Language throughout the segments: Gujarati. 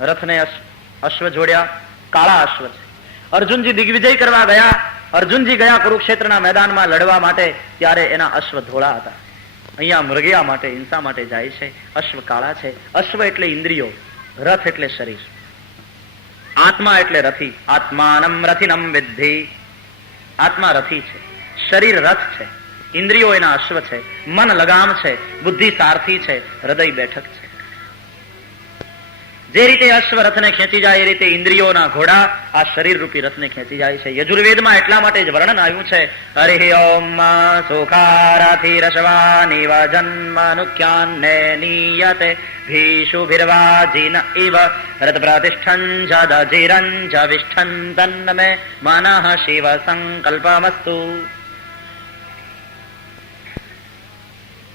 રથને અશ્વ જોડ્યા, કાળા અશ્વ છે. અર્જુનજી દિગ્વિજય કરવા ગયા. અર્જુનજી ગયા કુરુક્ષેત્રના મેદાનમાં લડવા માટે, ત્યારે એના અશ્વ ધોળા હતા. અહીંયા મૃગયા માટે, હિંસા માટે જાય છે, અશ્વ કાળા છે. અશ્વ એટલે ઇન્દ્રિયો, રથ એટલે શરીર, આત્મા એટલે રથી. આત્માનમ રથિનમ વિદ્ધિ. આત્મા રથી છે, શરીર રથ છે, ઇન્દ્રિયો એના અશ્વ છે, મન લગામ છે, બુદ્ધિ સારથી છે, હૃદય બેઠક છે. જે રીતે અશ્વ રથને ખેંચી જાય એ રીતે ઇન્દ્રિયોના ઘોડા આ શરીર રૂપી રથને ખેંચી જાય છે. યજુર્વેદમાં એટલા માટે જ વર્ણન આવ્યું છે, હરિ ઓમ સુખારાથી રસવાનિવ જન્મનુખ્યાન્ને નીયતે ભીષુભિર્વાજીન ઇવ રથ પ્રતિષ્ઠં જદજીરં જ વિષ્ઠં તન્મે મનઃ શિવ સંકલ્પમસ્તુ.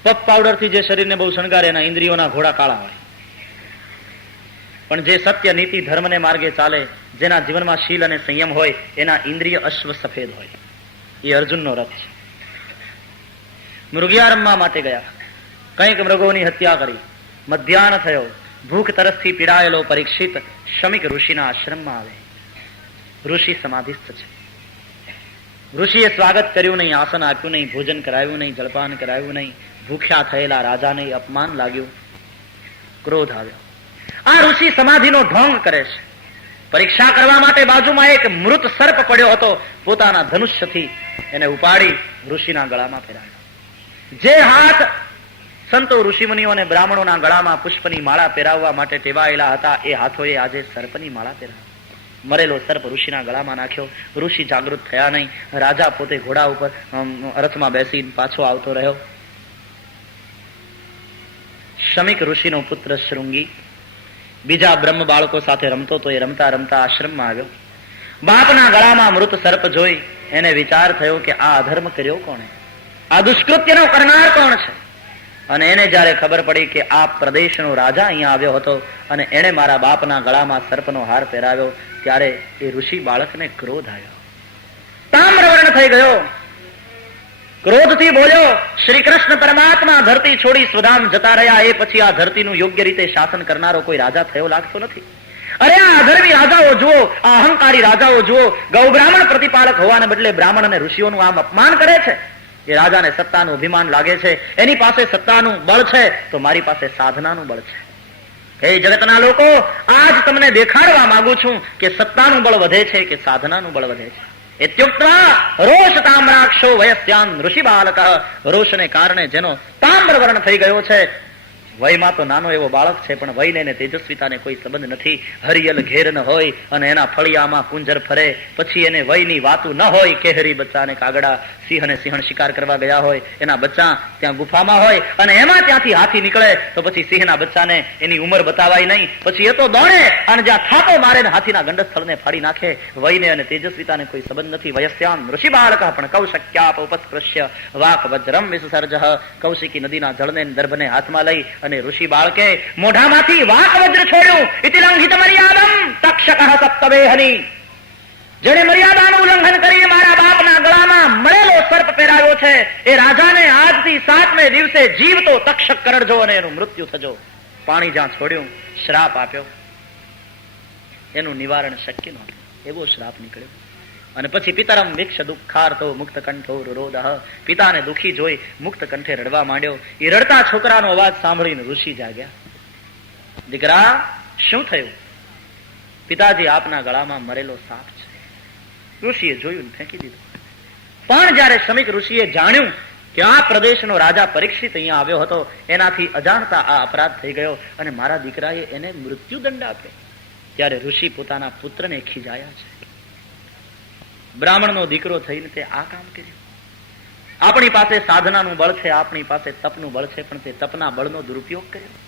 પપ પાવડર થી જે શરીરને બહુ શણગારે એના ઇન્દ્રિયોના ઘોડા કાળા હોય. પણ જે સત્ય નીતિ ધર્મને માર્ગે ચાલે, જેના જીવનમાં શીલ અને સંયમ હોય, એના ઇન્દ્રિય અશ્વ સફેદ હોય. એ અર્જુનનો રથ છે. મૃગયા રમવા માટે ગયા, કંઈક મૃગોની હત્યા કરી. મધ્યાહન થયો, ભૂખ તરસથી પીડાયેલો પરીક્ષિત શમિક ઋષિના આશ્રમમાં આવે. ઋષિ સમાધિસ્થ છે. ઋષિએ સ્વાગત કર્યું નહીં, આસન આપ્યું નહીં, ભોજન કરાવ્યું નહીં, જળપાન કરાવ્યું નહીં. ભૂખ્યા થયેલા રાજાને અપમાન લાગ્યું, ક્રોધ આવ્યો. આ ઋષિ સમાધિનો ઢોંગ કરે છે. પરીક્ષા કરવા માટે બાજુમાં એક મૃત સર્પ પડ્યો હતો, પોતાના ધનુષ્યથી એને ઉપાડી ઋષિના ગળામાં ફેરાયો. જે હાથ સંતો ઋષિમુનિઓ અને બ્રાહ્મણોના ગળામાં પુષ્પની માળા પહેરાવવા માટે ટેવાયેલા હતા, એ હાથોએ આજે સર્પની માળા પહેરાવી. મરેલો સર્પ ઋષિના ગળામાં નાખ્યો. ઋષિ જાગૃત થયા નહીં. રાજા પોતે ઘોડા ઉપર રથમાં બેસી પાછો આવતો રહ્યો. શમિક ઋષિનો પુત્ર શૃંગી બીજા બ્રહ્મ બાળકો સાથે રમતો તો એ રમતા રમતા આશ્રમમાં આવ્યો. બાપના ગળામાં મૃત સર્પ જોઈ એને વિચાર થયો કે આ અધર્મ કર્યો કોણે, આ દુષ્કૃત્યનો કરનાર કોણ છે. અને એને જયારે ખબર પડી કે આ પ્રદેશનો રાજા અહીંયા આવ્યો હતો અને એને મારા બાપના ગળામાં સર્પનો હાર પહેરાવ્યો, ત્યારે એ ઋષિ બાળકને ક્રોધ આવ્યો, તામ્રવર્ણ થઈ ગયો. ક્રોધથી બોલ્યો, શ્રી કૃષ્ણ પરમાત્મા ધરતી છોડી સ્વધામ જતા રહ્યા, એ પછી આ ધરતીનું યોગ્ય રીતે શાસન કરનારો કોઈ રાજા થયો લાગતો નથી. અરે આ અધર્મી રાજાઓ જુઓ, આ અહંકારી રાજાઓ જુઓ, ગૌ બ્રાહ્મણ પ્રતિપાલક હોવાને બદલે બ્રાહ્મણ અને ઋષિઓનું આમ અપમાન કરે છે. એ રાજાને સત્તાનું અભિમાન લાગે છે. એની પાસે સત્તાનું બળ છે તો મારી પાસે સાધનાનું બળ છે. હે જગતના લોકો, આજ તમને દેખાડવા માંગુ છું કે સત્તાનું બળ વધે છે કે સાધનાનું બળ વધે છે. ઇત્યુક્ત્વા રોષ તામ્રાક્ષો વયસ્યાન ઋષિ બાલક. રોષને કારણે જેનો તામ્ર વર્ણ થઈ ગયો છે, વયમાં તો નાનો એવો બાળક છે, પણ વયને ને તેજસ્વીતાને કોઈ સંબંધ નથી. હરિયલ ઘેર ન હોય અને એના ફળિયામાં કુંજર ફરે, પછી એને વયની વાતું ન હોય. કેહરી બચ્ચા અને કાગડા, સિંહ અને સિંહણ શિકાર કરવા ગયા હોય, એના બચ્ચા ત્યાં ગુફામાં હોય અને એમાં ત્યાંથી હાથી નીકળે તો પછી સિંહના બચ્ચાને એની ઉંમર બતાવાય નહીં. પછી એ તો દોડે અને જ્યાં થાપો મારે ને હાથીના ગંડસ્થળને ફાડી નાખે. વયને અને તેજસ્વીતાને કોઈ સંબંધ નથી. વયસ્યામ ઋષિ બાળક પણ કૌશક્યાપ ઉપસ્પૃશ્ય વાક વજ્રમ વિસસર્જ. કૌશિકી નદીના જળને દર્ભને હાથમાં લઈ અને ઋષિ બાળકે મોઢામાંથી વાક વજ્ર છોડ્યું. ઇતિલંઘિત મર્યાદમ તક્ષકઃ સપ્તવેહની. જેને મર્યાદાનું ઉલ્લંઘન કરી મારા બાપના ગળામાં મળેલો સર્પ પહેરાવ્યો છે, એ રાજાને આજથી 7મે દિવસે જીવતો તક્ષક કરડજો અને એનું મૃત્યુ થજો. પાણી જ્યાં છોડ્યું, શ્રાપ આપ્યો, એનું નિવારણ શક્ય નહોતું. એવો શ્રાપ નીકળ્યો. અને પછી પિતરમ વિક્ષ દુઃખાર્થો મુક્ત કંઠો રોદહ. પિતાને દુઃખી જોઈ મુક્ત કંઠે રડવા માંડ્યો. એ રડતા છોકરાનો અવાજ સાંભળીને ઋષિ જાગ્યા. દીકરા, શું થયું? પિતાજી, આપના ગળામાં મરેલો સાપ છે. ઋષિએ જોયું ને ફેંકી દીધું. પણ જયારે શમિક ઋષિએ જાણ્યું કે આ પ્રદેશનો રાજા પરીક્ષિત અહીંયા આવ્યો હતો, એનાથી અજાણતા આ અપરાધ થઈ ગયો અને મારા દીકરાએ એને મૃત્યુદંડ આપ્યો, ત્યારે ઋષિ પોતાના પુત્રને ખીજાયા છે. બ્રાહ્મણનો દીકરો થઈને તે આ કામ કર્યું. આપણી પાસે સાધનાનું બળ છે, આપણી પાસે તપનું બળ છે, પણ તે તપના બળનો દુરુપયોગ કર્યો.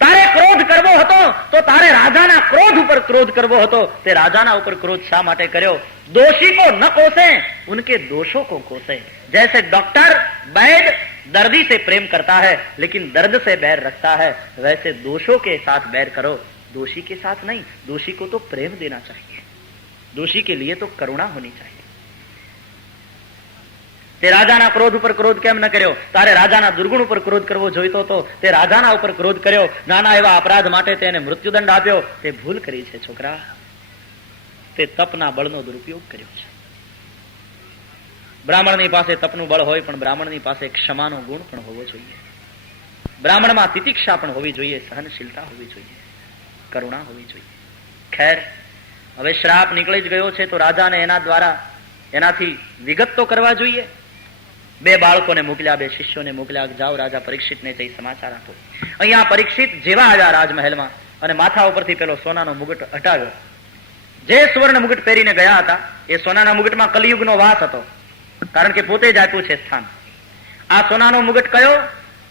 તારે ક્રોધ કરવો હતો તો તારે રાજાના ક્રોધ ઉપર ક્રોધ કરવો હતો. તે રાજાના ઉપર ક્રોધ શા માટે કર્યો? दोषी को न कोसे, उनके दोषों को कोसे. जैसे डॉक्टर वैद दर्दी से प्रेम करता है लेकिन दर्द से बैर रखता है, वैसे दोषों के साथ बैर करो, दोषी के साथ नहीं. दोषी को तो प्रेम देना चाहिए, दोषी के लिए तो करुणा होनी चाहिए. તે રાજાના ક્રોધ ઉપર ક્રોધ કેમ ન કર્યો? તારે રાજાના દુર્ગુણ ઉપર ક્રોધ કરવો જોઈતો હતો, તે રાજાના ઉપર ક્રોધ કર્યો. નાના એવા અપરાધ માટે તેને મૃત્યુદંડ આપ્યો. તે ભૂલ કરી છે છોકરા. તે તપના બળનો દુરુપયોગ કર્યો છે. બ્રાહ્મણની પાસે તપનું બળ હોય, પણ બ્રાહ્મણની પાસે ક્ષમાનો ગુણ પણ હોવો જોઈએ. બ્રાહ્મણમાં તિતિક્ષા પણ હોવી જોઈએ, સહનશીલતા હોવી જોઈએ, કરુણા હોવી જોઈએ. ખેર, હવે શ્રાપ નીકળી જ ગયો છે તો રાજાને એના દ્વારા એનાથી વિગત તો કરવા જોઈએ. 2 બાળકોને મોકલ્યા, 2 શિષ્યોને મોકલ્યા, જાઓ રાજા પરીક્ષિતને જઈ સમાચાર આપો. અહીંયા પરીક્ષિત જેવા આવ્યા રાજમહેલમાં અને માથા ઉપરથી પેલો સોનાનો મુગટ હટાવ્યો. જે સુવર્ણ મુગટ પહેરીને ગયા હતા એ સોનાના મુગટમાં કલિયુગનો વાસ હતો, કારણ કે પોતે જ આપ્યું છે સ્થાન. આ સોનાનો મુગટ કયો?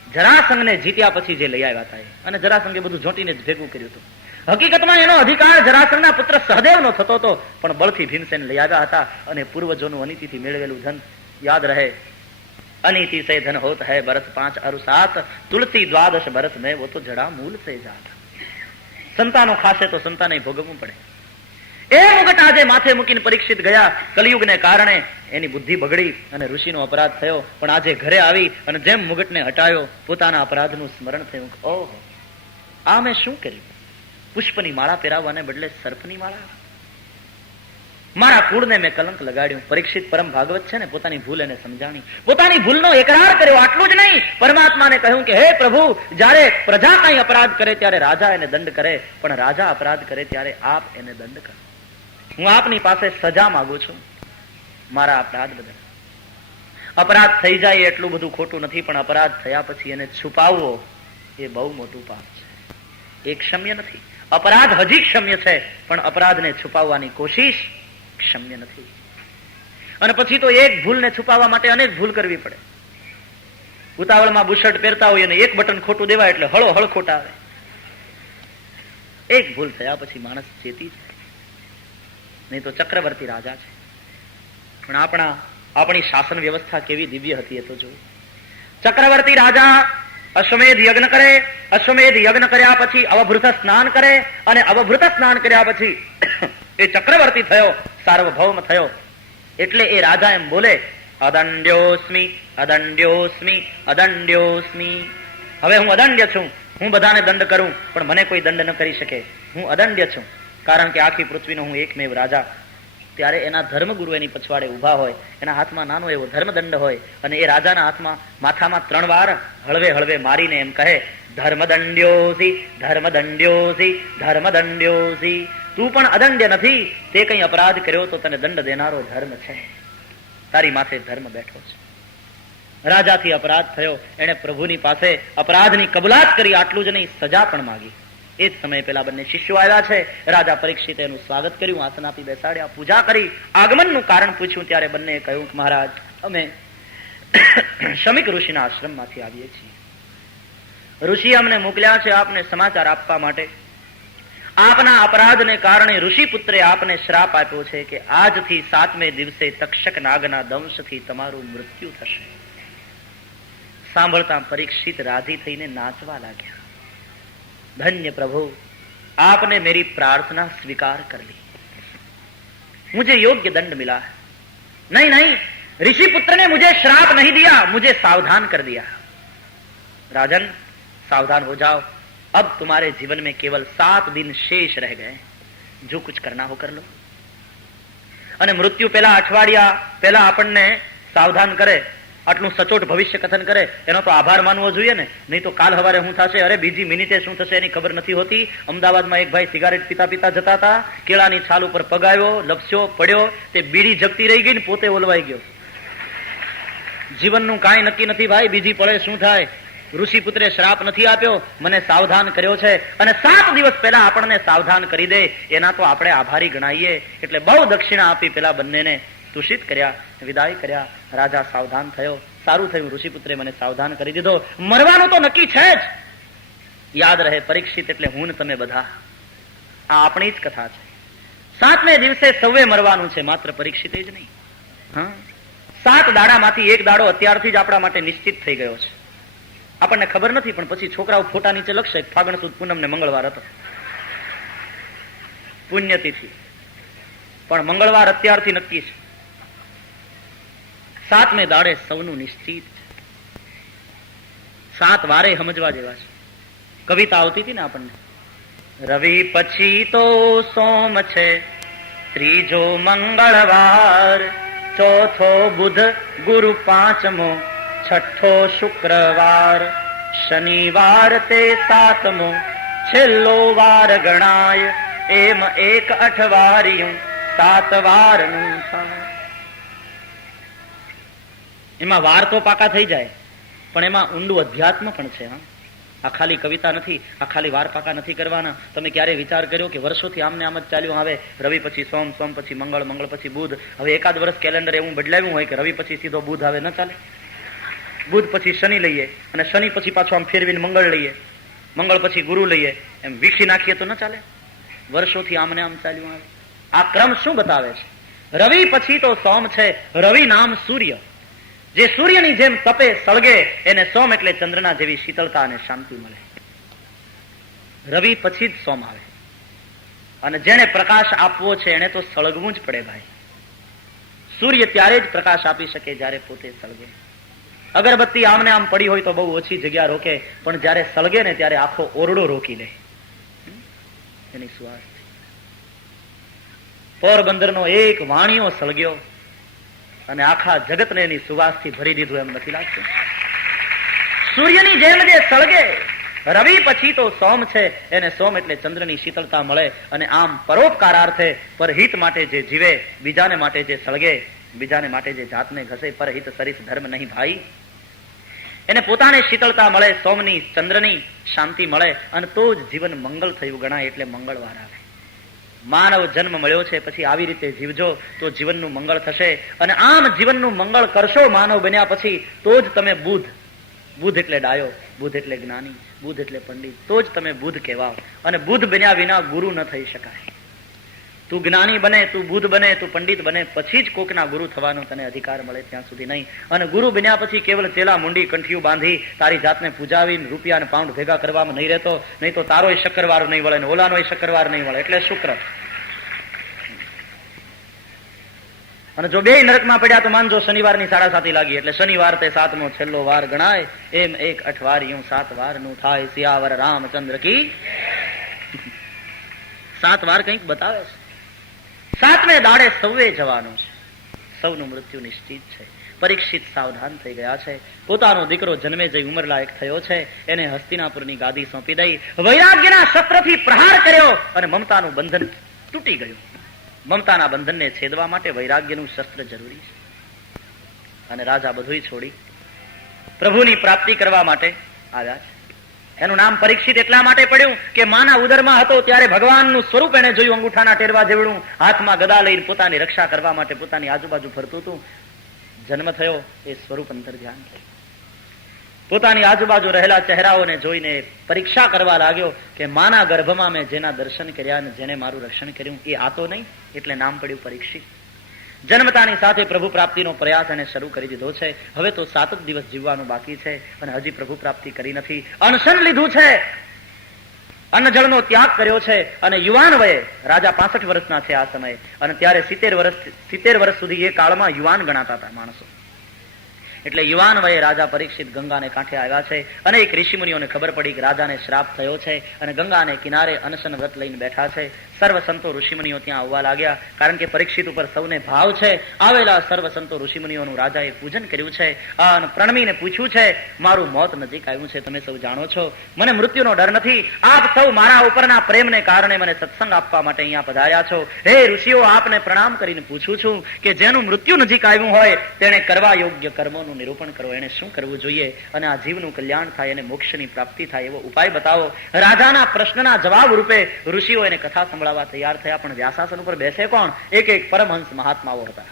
જરાસંઘને જીત્યા પછી જે લઈ આવ્યા હતા. અને જરાસંઘે બધું જોટીને જ ભેગું કર્યું હતું. હકીકતમાં એનો અધિકાર જરાસંઘના પુત્ર સહદેવનો થતો હતો, પણ બળથી ભીમસેન લઈ આવ્યા હતા. અને પૂર્વજોનું અનિતિથી મેળવેલું ધન યાદ રહે. અનિતિ સે ધન હોત હૈ બરસ 5 અરુ 7, તુલસી 12 બરસ મેં વો તો જડા મૂળ સે જાત. સંતાનો ખાશે તો સંતાને ભોગવવું પડે. એ મુગટ આજે માથે મૂકીને પરીક્ષિત ગયા. કલિયુગને કારણે એની બુદ્ધિ બગડી અને ઋષિનો અપરાધ થયો. પણ આજે ઘરે આવી અને જેમ મુગટને હટાવ્યો, પોતાના અપરાધનું સ્મરણ થયું. ઓહો, આ મેં શું કર્યું? પુષ્પની માળા પહેરાવવાને બદલે સર્પની માળા. મારા કુળને મેં કલંક લગાડ્યું. પરીક્ષિત પરમ ભાગવત છે ને, પોતાની ભૂલ એને સમજાણી, પોતાની ભૂલનો એકરાર કર્યો. આટલું જ નહીં, પરમાત્માને કહ્યું કે હે પ્રભુ, જ્યારે પ્રજા કઈ અપરાધ કરે ત્યારે રાજા એને દંડ કરે, પણ રાજા અપરાધ કરે ત્યારે આપ એને દંડ કરો. હું આપની પાસે સજા માંગુ છું મારા અપરાધ બદલ. અપરાધ થઈ જાય એટલું બધું ખોટું નથી, પણ અપરાધ થયા પછી એને છુપાવવો એ બહુ મોટું પાપ છે. એ ક્ષમ્ય નથી. અપરાધ હજી ક્ષમ્ય છે, પણ અપરાધને છુપાવવાની કોશિશ ક્ષમ્ય નથી. અને પછી તો એક ભૂલને છુપાવવા માટે અનેક ભૂલ કરવી પડે. ઉતાવળમાં બુશર્ટ પહેરતા હોય અને એક બટન ખોટું દેવાય એટલે હળો હળ ખોટા આવે. એક ભૂલ થયા પછી માણસ ચેતી જાય. નહીં તો ચક્રવર્તી રાજા છે, પણ આપણી શાસન વ્યવસ્થા કેવી દિવ્ય હતી એ તો જોયું. ચક્રવર્તી રાજા અશ્વમેધ યજ્ઞ કરે. અશ્વમેધ યજ્ઞ કર્યા પછી અવભૃત સ્નાન કરે, અને અવભૃત સ્નાન કર્યા પછી એ ચક્રવર્તી થયો, સાર્વભૌમ થયો. એટલે એ રાજા એમ બોલે, અદંડ્યોસ્મિ અદંડ્યોસ્મિ અદંડ્યોસ્મિ. હવે હું અદંડ્ય છું, હું બધાને દંડ કરું, પણ મને કોઈ દંડ ન કરી શકે. હું અદંડ્ય છું, કારણ કે આખી પૃથ્વીનો હું એકમેવ રાજા. ત્યારે એના ધર્મગુરુ એની પછવાડે ઉભા હોય, એના હાથમાં નાનો એવો ધર્મદંડ હોય, અને એ રાજાના હાથમાં માથામાં 3 વાર હળવે હળવે મારીને એમ કહે, ધર્મદંડ્યોસી ધર્મદંડ્યોસી ધર્મદંડ્યોસી. તું પણ અદંડ્ય નથી. તે કઈ અપરાધ કર્યો તો તને દંડ દેનારો ધર્મ છે. તારી માથે ધર્મ બેઠો છે. રાજાથી અપરાધ થયો, એને પ્રભુની પાસે અપરાધની કબૂલાત કરી. આટલું જ નહીં, સજા પણ માગી. એ જ સમયે પેલા બંને શિષ્યો આવ્યા છે. રાજા પરીક્ષિતે એનું સ્વાગત કર્યું, આસન આપી બેસાડ્યા, પૂજા કરી, આગમનનું કારણ પૂછ્યું. ત્યારે બંને કહ્યું કે મહારાજ, અમે શમિક ઋષિના આશ્રમમાંથી આવીએ છીએ. ઋષિ અમને મોકલ્યા છે આપને સમાચાર આપવા માટે. આપના અપરાધને કારણે ઋષિ પુત્રે આપને શ્રાપ આપ્યો છે કે આજથી 7મે દિવસે તક્ષક નાગના દંશથી તમારું મૃત્યુ થશે. સાંભળતા પરીક્ષિત રાજી થઈને નાચવા લાગ્યા. धन्य प्रभु, आपने मेरी प्रार्थना स्वीकार कर ली, मुझे योग्य दंड मिला है. नहीं नहीं, ऋषि पुत्र ने मुझे श्राप नहीं दिया, मुझे सावधान कर दिया. राजन, सावधान हो जाओ. अब तुम्हारे जीवन में केवल 7 दिन शेष रह गए. जो कुछ करना हो कर लो. અને મૃત્યુ પહેલા અઠવાડિયા પહેલા આપણને સાવધાન કરે, આટલું સચોટ ભવિષ્ય કથન કરે, એનો તો આભાર માનવો જોઈએ ને. નહીં તો કાલ સવારે શું થશે, અરે બીજી મિનિટે શું થશે એની ખબર નથી હોતી. અમદાવાદમાં એક ભાઈ સિગારેટ પીતા પીતા જતા હતા, કેળાની છાલ ઉપર પગ આવ્યો, લપસ્યો, પડ્યો, તે બીડી જગતી રહી ગઈ ને પોતે ઓલવાઈ ગયો. જીવનનું કાંઈ નક્કી નથી ભાઈ, બીજી પડે શું થાય. ઋષિ પુત્રે શ્રાપ નથી આપ્યો, મને સાવધાન કર્યો છે. અને 7 દિવસ પહેલા આપણને સાવધાન કરી દે, એના તો આપણે આભારી ગણાઈએ. એટલે બહુ દક્ષિણા આપી પેલા બંનેને તુષિત કર્યા, વિદાય કર્યા. રાજા સાવધાન થયો. સારું થયું, ઋષિપુત્રે મને સાવધાન કરી દીધો. મરવાનું તો નક્કી છે જ. યાદ રહે, પરીક્ષિત એટલે હું ને તમે બધા. આ આપણી જ કથા છે. 7મે દિવસે સૌએ મરવાનું છે, માત્ર પરીક્ષિત જ નહીં. હા, 7 દાડામાંથી એક દાડો અત્યારથી જ આપણા માટે નિશ્ચિત થઈ ગયો છે. આપણને ખબર નથી, પણ પછી છોકરાઓ ફોટા નીચે લખશે ફાગણ સુદ પૂનમ ને મંગળવાર હતો, પુણ્યતિથિ. પણ મંગળવાર અત્યારથી નક્કી છે. સાતમે દાડે સૌનું નિશ્ચિત છે. 7 વારે સમજવા જેવા છે. કવિતા આવતી હતી ને આપણને, રવિ પછી તો સોમ છે, ત્રીજો મંગળવાર, ચોથો બુધ ગુરુ, પાંચમો છઠ્ઠો શુક્રવાર, શનિવાર તે 7મો છેલ્લો વાર ગણાય, એમ 1 અઠવાડિયું 7 વારનું થાય. એમાં વાર તો પાકા થઈ જાય, પણ એમાં ઊંડું અધ્યાત્મ પણ છે. હા, આ ખાલી કવિતા નથી, આ ખાલી વાર પાકા નથી કરવાના. તમે ક્યારે વિચાર કર્યો કે વર્ષોથી આમને આમ જ ચાલ્યું આવે, રવિ પછી સોમ, સોમ પછી મંગળ, મંગળ પછી બુધ. હવે એકાદ વર્ષ કેલેન્ડર એવું બદલાવ્યું હોય કે રવિ પછી સીધો બુધ આવે, ન ચાલે. બુધ પછી શનિ લઈએ, અને શનિ પછી પાછું આમ ફેરવીને મંગળ લઈએ, મંગળ પછી ગુરુ લઈએ, એમ વીખી નાખીએ તો ન ચાલે. વર્ષોથી આમને આમ ચાલ્યું આવે. આ ક્રમ શું બતાવે છે? રવિ પછી તો સોમ છે. રવિ નામ સૂર્ય, જે સૂર્યની જેમ તપે સળગે, એને સોમ એટલે ચંદ્રના જેવી શીતળતા અને શાંતિ મળે. રવિ પછી જ સોમ આવે. અને જેને પ્રકાશ આપવો છે એને તો સળગવું જ પડે ભાઈ. સૂર્ય ત્યારે જ પ્રકાશ આપી શકે જ્યારે પોતે સળગે. અગરબત્તી આમને આમ પડી હોય તો બહુ ઓછી જગ્યા રોકે, પણ જ્યારે સળગે ને ત્યારે આખો ઓરડો રોકી લે એની સુવાસ. પોરબંદરનો એક વાણિયો સળગ્યો અને આખા જગતને એની સુવાસથી ભરી દીધું, એમ નથી લાગતું? સૂર્યની જેમ જે સળગે. રવિ પછી તો સોમ છે, એને સોમ એટલે ચંદ્રની શીતળતા મળે. અને આમ પરોપકારાર્થે, પરહિત માટે જે જીવે, બીજાને માટે જે સળગે, બીજાને માટે જે જાતને ઘસે, પરહિત સરિસ ધર્મ નહીં ભાઈ, એને પોતાને શીતળતા મળે, સોમની ચંદ્રની શાંતિ મળે, અને તો જ જીવન મંગલ થયું ગણાય. એટલે મંગળવાર આવે. માનવ જન્મ મળ્યો છે, પછી આવી રીતે જીવજો તો જીવનનું મંગળ થશે. અને આમ જીવનનું મંગળ કરશો માનવ બન્યા પછી, તો જ તમે બુધ, બુધ એટલે ડાયો, બુધ એટલે જ્ઞાની, બુધ એટલે પંડિત, તો જ તમે બુધ કહેવાઓ. અને બુધ બન્યા વિના ગુરુ ન થઈ શકાય. તું જ્ઞાની બને, તું બુદ્ધ બને, તું પંડિત બને, પછી જ કોકના ગુરુ થવાનો તને અધિકાર મળે, ત્યાં સુધી નહીં. અને ગુરુ બન્યા પછી કેવલ ચેલા મુંડી કંઠિયું બાંધી તારી જાતને પૂજાવીને રૂપિયા અને પાઉન્ડ ભેગા કરવામાં નહીં રહેતો. નહીં તો તારોય શક્કરવાર નહીં વળે ને ઓલાનોય શક્કરવાર નહીં વળે. એટલે શુક્ર. અને જો બે નરકમાં પડ્યા તો માનજો શનિવારની 7.5 લાગી. એટલે શનિવાર તે 7મો છેલ્લો વાર ગણાય, એમ 1 અઠવાડિયું 7 વારનું થાય. સિયાવર રામચંદ્ર કી 7 વાર કંઈક બતાવે છે. 7મે દાડે સૌએ જવાનું છે. સૌનું મૃત્યુ નિશ્ચિત છે. પરીક્ષિત સાવધાન થઈ ગયા છે. પોતાનો દીકરો જન્મે જઈ ઉંમરલાયક થયો છે, એને હસ્તિનાપુરની ગાદી સોંપી દઈ વૈરાગ્યના શસ્ત્રથી પ્રહાર કર્યો અને મમતાનું બંધન તૂટી ગયું. મમતાના બંધનને છેદવા માટે વૈરાગ્યનું શસ્ત્ર જરૂરી છે. અને રાજા બધુંય છોડી પ્રભુની પ્રાપ્તિ કરવા માટે આવ્યા છે. એનું નામ પરીક્ષિત એટલા માટે પડ્યું કે માના ઉદરમાં હતો ત્યારે ભગવાનનું સ્વરૂપ એને જોયું, અંગૂઠાના ટેરવા જેવડું, હાથમાં ગદા લઈને પોતાની રક્ષા કરવા માટે પોતાની આજુબાજુ ફરતું હતું. જન્મ થયો એ સ્વરૂપ અંતર ધ્યાન થયું. પોતાની આજુબાજુ રહેલા ચહેરાઓને જોઈને પરીક્ષા કરવા લાગ્યો કે માના ગર્ભમાં મેં જેના દર્શન કર્યા અને જેને મારું રક્ષણ કર્યું એ આતો નહીં. એટલે નામ પડ્યું પરીક્ષિત. જન્મતાની સાથે પ્રભુ પ્રાપ્તિનો પ્રયાસ એને શરૂ કરી દીધો છે. હવે તો 7 જ દિવસ જીવવાનું બાકી છે અને હજી પ્રભુ પ્રાપ્તિ કરી નથી. અનશન લીધું છે, અન્ન જળનો ત્યાગ કર્યો છે. અને યુવાન વયે, રાજા 65 વર્ષના છે આ સમયે, અને ત્યારે 70 વર્ષ સુધી એ કાળમાં યુવાન ગણાતા હતા માણસો. એટલે યુવાન વયે રાજા પરીક્ષિત ગંગાને કાંઠે આવ્યા છે. અનેક ઋષિમુનિઓને ખબર પડી કે રાજાને શ્રાપ થયો છે અને ગંગાને કિનારે અનશન વ્રત લઈને બેઠા છે. સર્વ સંતો ઋષિમુનિઓ ત્યાં આવવા લાગ્યા, કારણ કે પરીક્ષિત ઉપર સૌને ભાવ છે. આવેલા સર્વ સંતો ઋષિમુનિઓનું રાજાએ પૂજન કર્યું છે અને પ્રણમીને પૂછ્યું છે, મારું મોત નજીક આવ્યું છે, તમે સૌ જાણો છો, મને મૃત્યુનો ડર નથી. આપ સૌ મારા ઉપરના પ્રેમને કારણે મને સત્સંગ આપવા માટે અહીંયા પધાર્યા છો. હે ઋષિઓ, આપને પ્રણામ કરીને પૂછું છું કે જેનું મૃત્યુ નજીક આવ્યું હોય તેણે કરવા યોગ્ય કર્મોનું નિરૂપણ કરો. એને શું કરવું જોઈએ અને આ જીવનું કલ્યાણ થાય અને મોક્ષની પ્રાપ્તિ થાય એવો ઉપાય બતાવો. રાજાના પ્રશ્નના જવાબ રૂપે ઋષિઓ એને કથા સંભળાવવા તૈયાર થયા. પણ વ્યાસાસન ઉપર બેસે કોણ? એક પરમહંસ મહાત્માઓ હતા,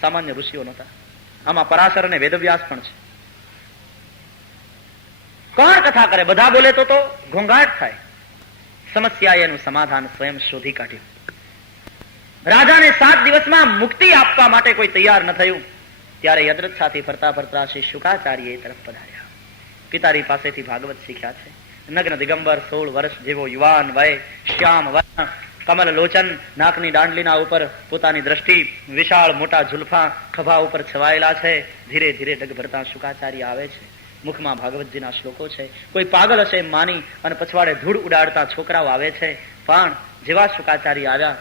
સામાન્ય ઋષિઓ નહોતા. આમાં પરાશર અને વેદવ્યાસ પણ છે. કોણ કથા કરે? બધા બોલે તો ઘોંઘાટ થાય. સમસ્યા એનું સમાધાન સ્વયં શોધી કાઢ્યું. રાજાને 7 દિવસમાં મુક્તિ આપવા માટે કોઈ તૈયાર ન થયું. ત્યારે યદ્રચ્છાથી ફરતા ફરતા શ્રી શુકાચાર્ય એ તરફ પધાર્યા. પિતારી પાસેથી ભાગવત શીખ્યા છે. નગ્ન દિગંબર 16 વર્ષ જેવો યુવાન વય, શ્યામ વર્ણ, કમલ લોચન, નાકની દાંડલીના ઉપર પોતાની દ્રષ્ટિ, વિશાળ મોટા ઝુલ્ફા ખભા ઉપર છવાયેલા છે. ધીરે ધીરે ડગ ભરતા શુકાચાર્ય આવે છે. મુખમાં ભાગવતજીના શ્લોકો છે. કોઈ પાગલ હશે એમ માની અને પછવાડે ધૂળ ઉડાડતા છોકરાઓ આવે છે. પણ જેવા શુકાચાર્ય આવ્યા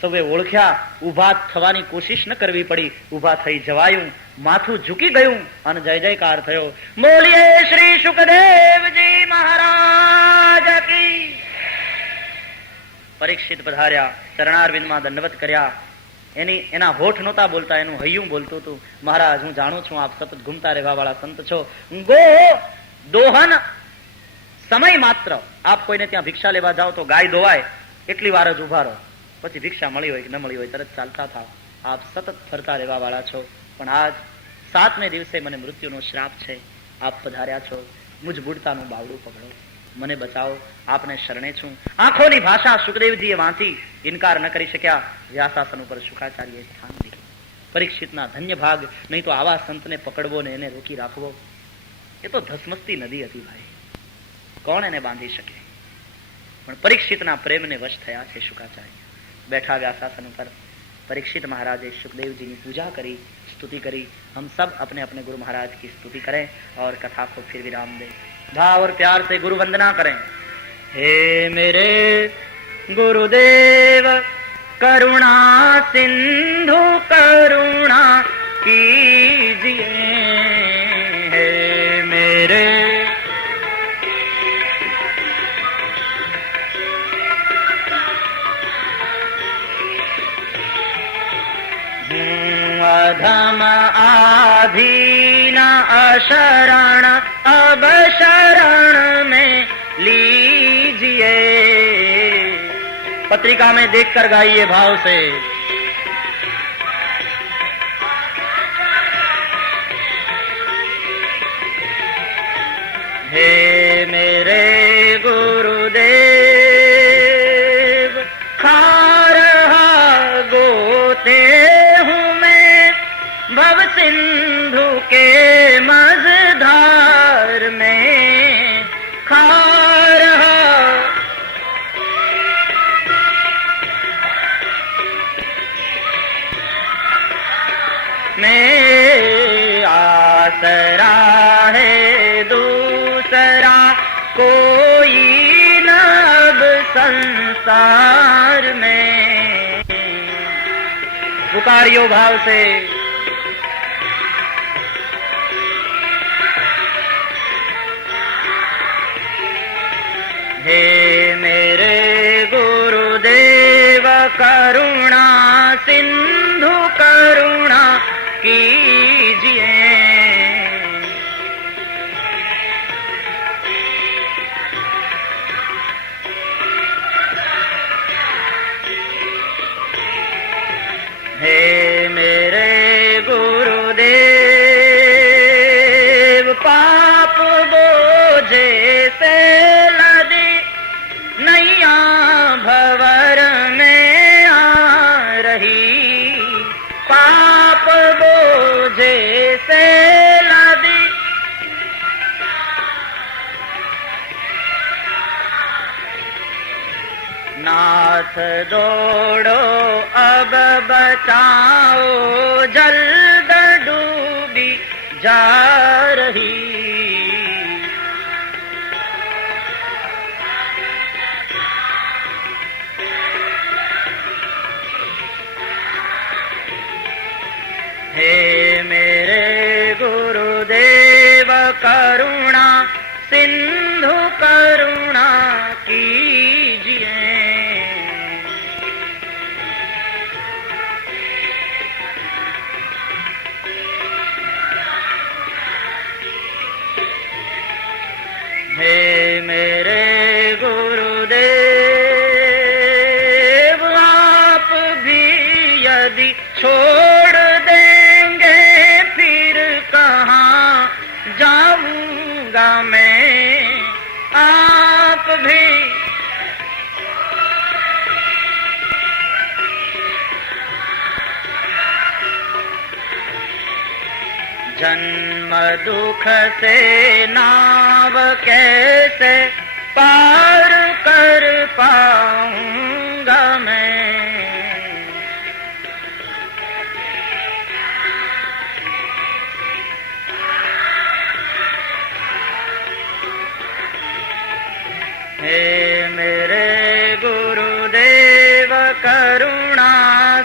સૌએ ઓળખ્યા. ઊભા થવાની કોશિશ ન કરવી પડી, ઊભા થઈ જવાયું, માથું ઝૂકી ગયું અને જય જયકાર થયો. બોલીએ શ્રી સુખદેવજી મહારાજ કી. પરીક્ષિત પધાર્યા, ચરણારવિંદમાં દંડવત કર્યા. એના હોઠ નહોતા બોલતા, એનું હૈયું બોલતું હતું. મહારાજ, હું જાણું છું આપ સતત ઘૂમતા રહેવા વાળા સંત છો. ગો દોહન સમય માત્ર. આપ કોઈને ત્યાં ભિક્ષા લેવા જાઓ તો ગાય દોવાય એટલી વાર જ ઉભા રહો, પછી ભિક્ષા મળી હોય કે ન મળી હોય તરત ચાલતા થાવ. આપ સતત ફરતા રહેવા વાળા છો. પણ આજ 7મે દિવસે મને મૃત્યુનો શ્રાપ છે. આપ પધાર્યા છો, મુજ બુડતાનું બાવડું પકડો, મને બચાવો, આપને શરણે છું. આંખોની ભાષા સુખદેવજીએ વાંચી, ઇનકાર ન કરી શક્યા. વ્યાસાસન ઉપર શુકાચાર્યએ સ્થાન લીધું. પરીક્ષિતના ધન્ય ભાગ, નહીં તો આવા સંતને પકડવો ને એને રોકી રાખવો એ તો ધસમસતી નદી હતી ભાઈ, કોણ એને બાંધી શકે. પણ પરીક્ષિતના પ્રેમને વશ થયા છે શુકાચાર્ય. बैठा व्यासासन पर परीक्षित महाराज सुखदेव जी की पूजा करी, स्तुति करी। हम सब अपने अपने गुरु महाराज की स्तुति करें और कथा को फिर विराम दें। भाव और प्यार से गुरु वंदना करें। हे मेरे गुरुदेव करुणा सिंधु करुणा कीजिए। हे मेरे अधम आधीन अशरण अब शरण में लीजिए। पत्रिका में देखकर गाइए भाव से। हे मेरे गुरुदेव खार गोते भव सिंधु के मझधार में खार में आसरा है दूसरा कोई न अब संसार में। पुकारियो भाव से। हे मेरे गुरुदेव करुणा सिंधु करुणा कीजिए। हे मेरे गुरुदेव पाप बोझे से भवर में आ रही, पाप बोझे से लदी नाथ दौड़ो अब बचाओ जल्द डूबी जा रही। हे मेरे गुरुदेव करुणा सिंधु करुणा कीजिए। हे मेरे गुरुदेव आप भी यदि छोड़ जाऊंगा मैं, आप भी जन्म दुख से नाव कैसे पार कर पाऊंगा। हे मेरे गुरुदेव करुणा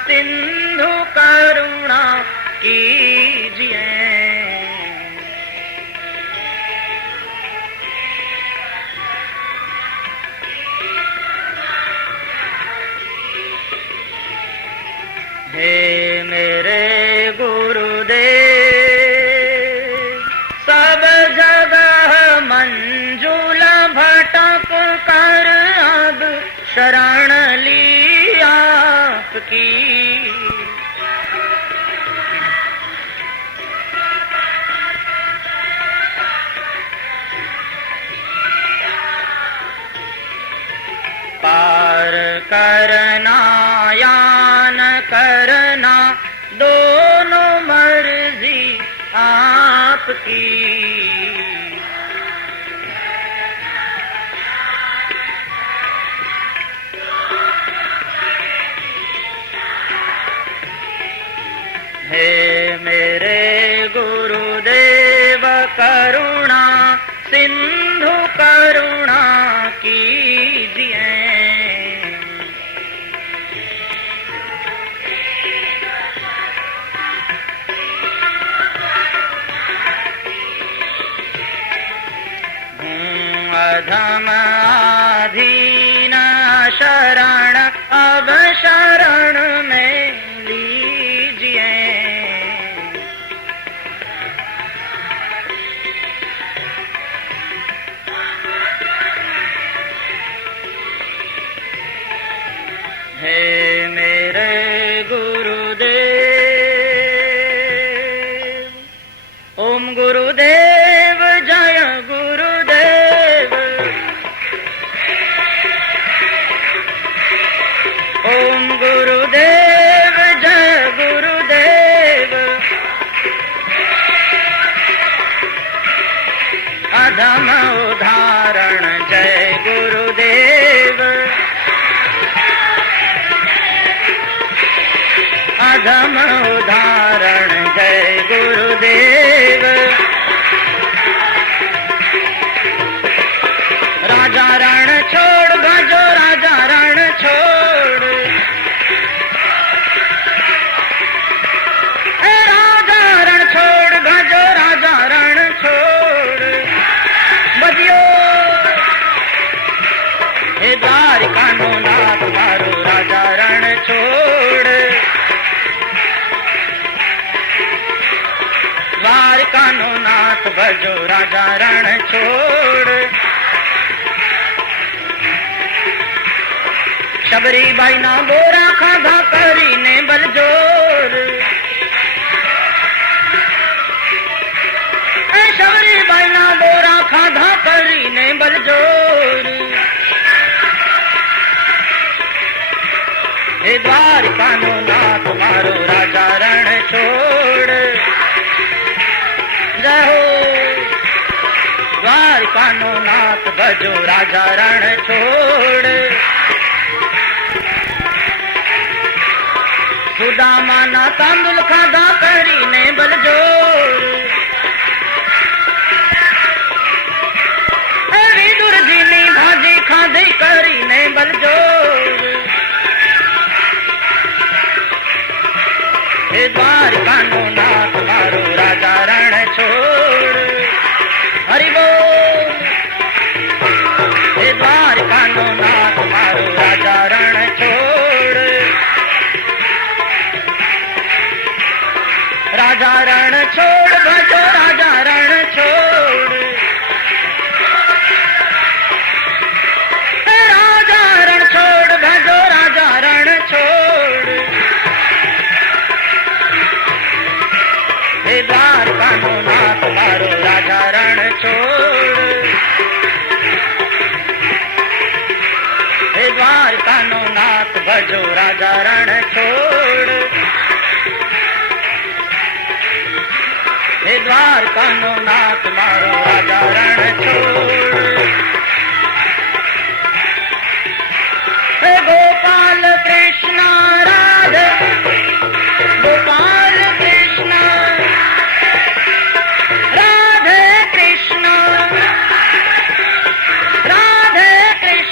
सिंधु करुणा कीजिए। हे मेरे गुरुदेव सब जगह मंजुल भटक कर अब शरण ली आपकी। पार करना या न करना दोनों मर्जी आपकी। हे मेरे गुरुदेव करुणा सिंधु करुणा कीजिए। अधम आधीन शरण अब शरण में लीजिए। हे मेरे गुरुदेव ओम गुरुदेव जय गुरुदेव। ओम गुरुदेव जय गुरुदेव। अधम उदाहरण जय गुरुदेव। अधम उदाहरण जय गुरुदेव। राजा रण छोड़ भजो राजा रण छोड़। राजा रण छोड़ भजो राजा रण छोड़। बजियो हे द्वारिका नो नाथ मारो राजा रण छोड़। द्वारिका नो नाथ भजो राजा रण छोड़। शबरी बाई ना बोरा खाधा करी ने बलजोर। शबरी बाई ना बोरा खाधा करी ने बलजोर। हे द्वारिका नो नाथ मारो राजा रण छोड़। जय हो द्वारिका नो नाथ भजो राजा रण छोड़। सुदामा ना तांदुल खाधा करी ने बलजोर। विदुर जी नी भाजी खाधी करी ने बलजोर। हे द्वारिका नो नाथ मारो राजा रण छोड़। हरि बोल। हे द्वारिका नो नाथ मारो राजा रण छोड़। राजा रण छोड़ भजो राजा रण छोड़। राजा रण छोड़ भजो राजा रण छोड़। हे द्वारका नो नाथ मारो राजा रण छोड़। हे द्वारका नो नाथ भजो राजा रण छोड़। हे द्वारका नो नाथ मारो राजा रण छोड़। हे गोपाल कृष्ण राधे गोपाल कृष्ण राधे कृष्ण राधे कृष्ण।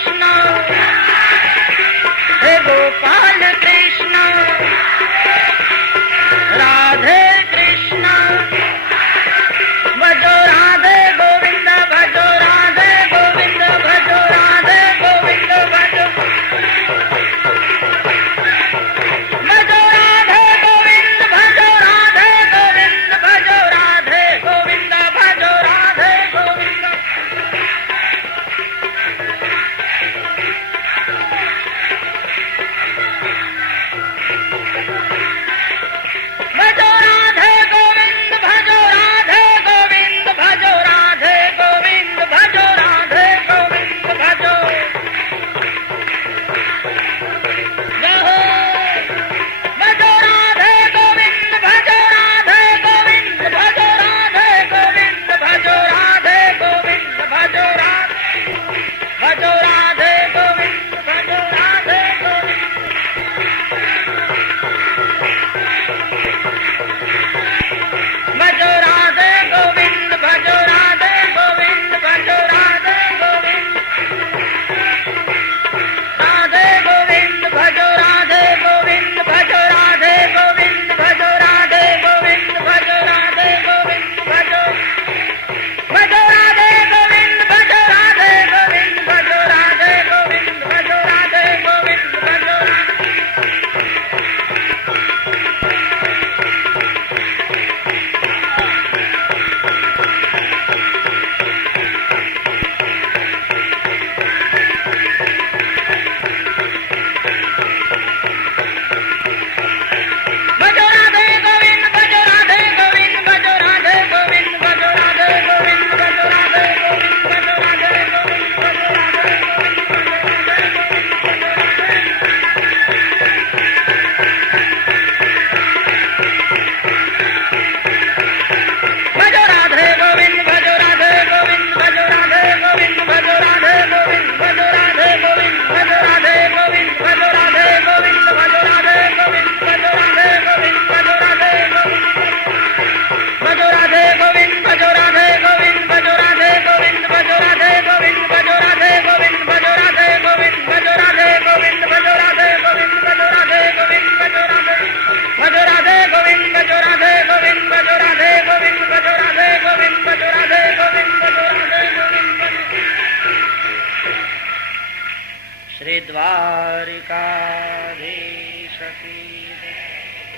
श्री द्वारिकाधीश की जय,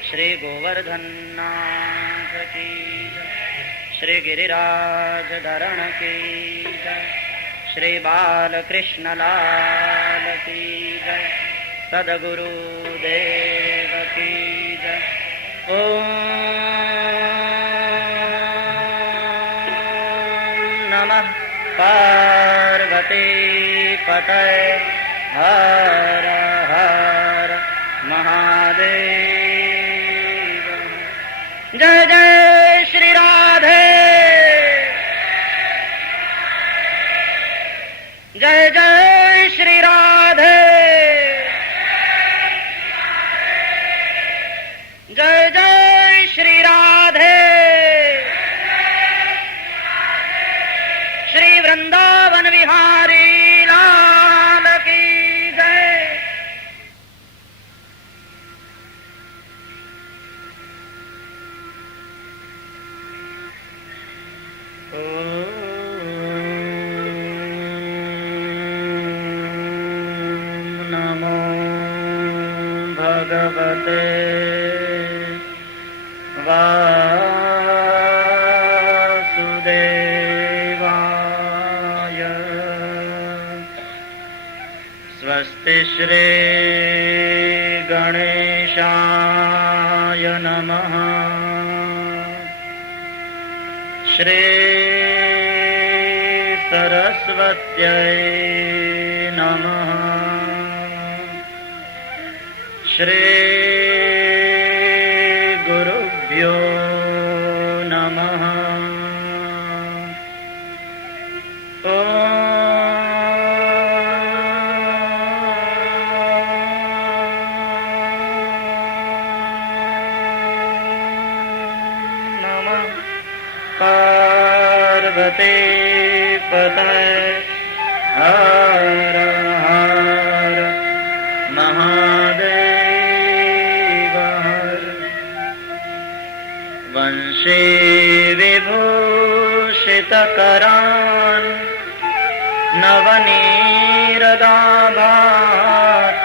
श्री गोवर्धननाथ की जय, श्री गिरिराज धरण की जय, श्री बालकृष्ण लाल की जय, सद्गुरुदेव की जय। ओम नमः पार्वती पतये हर हर महादेव। जय जय श्री राधे, जय जय श्री राधे, जय जय श्री राधे। श्री वृंदावन विहारी लाल की जय। नमो भगवते वासुदेवाय। स्वस्ति श्री गणेशाय नमः। श्री सरस्वत्यै नमः। श्री गुरुभ्यो नमः। नमः पार्वती पतये हर हर महादेव। वंशी विभूषितकरान् नवनीरदाभात्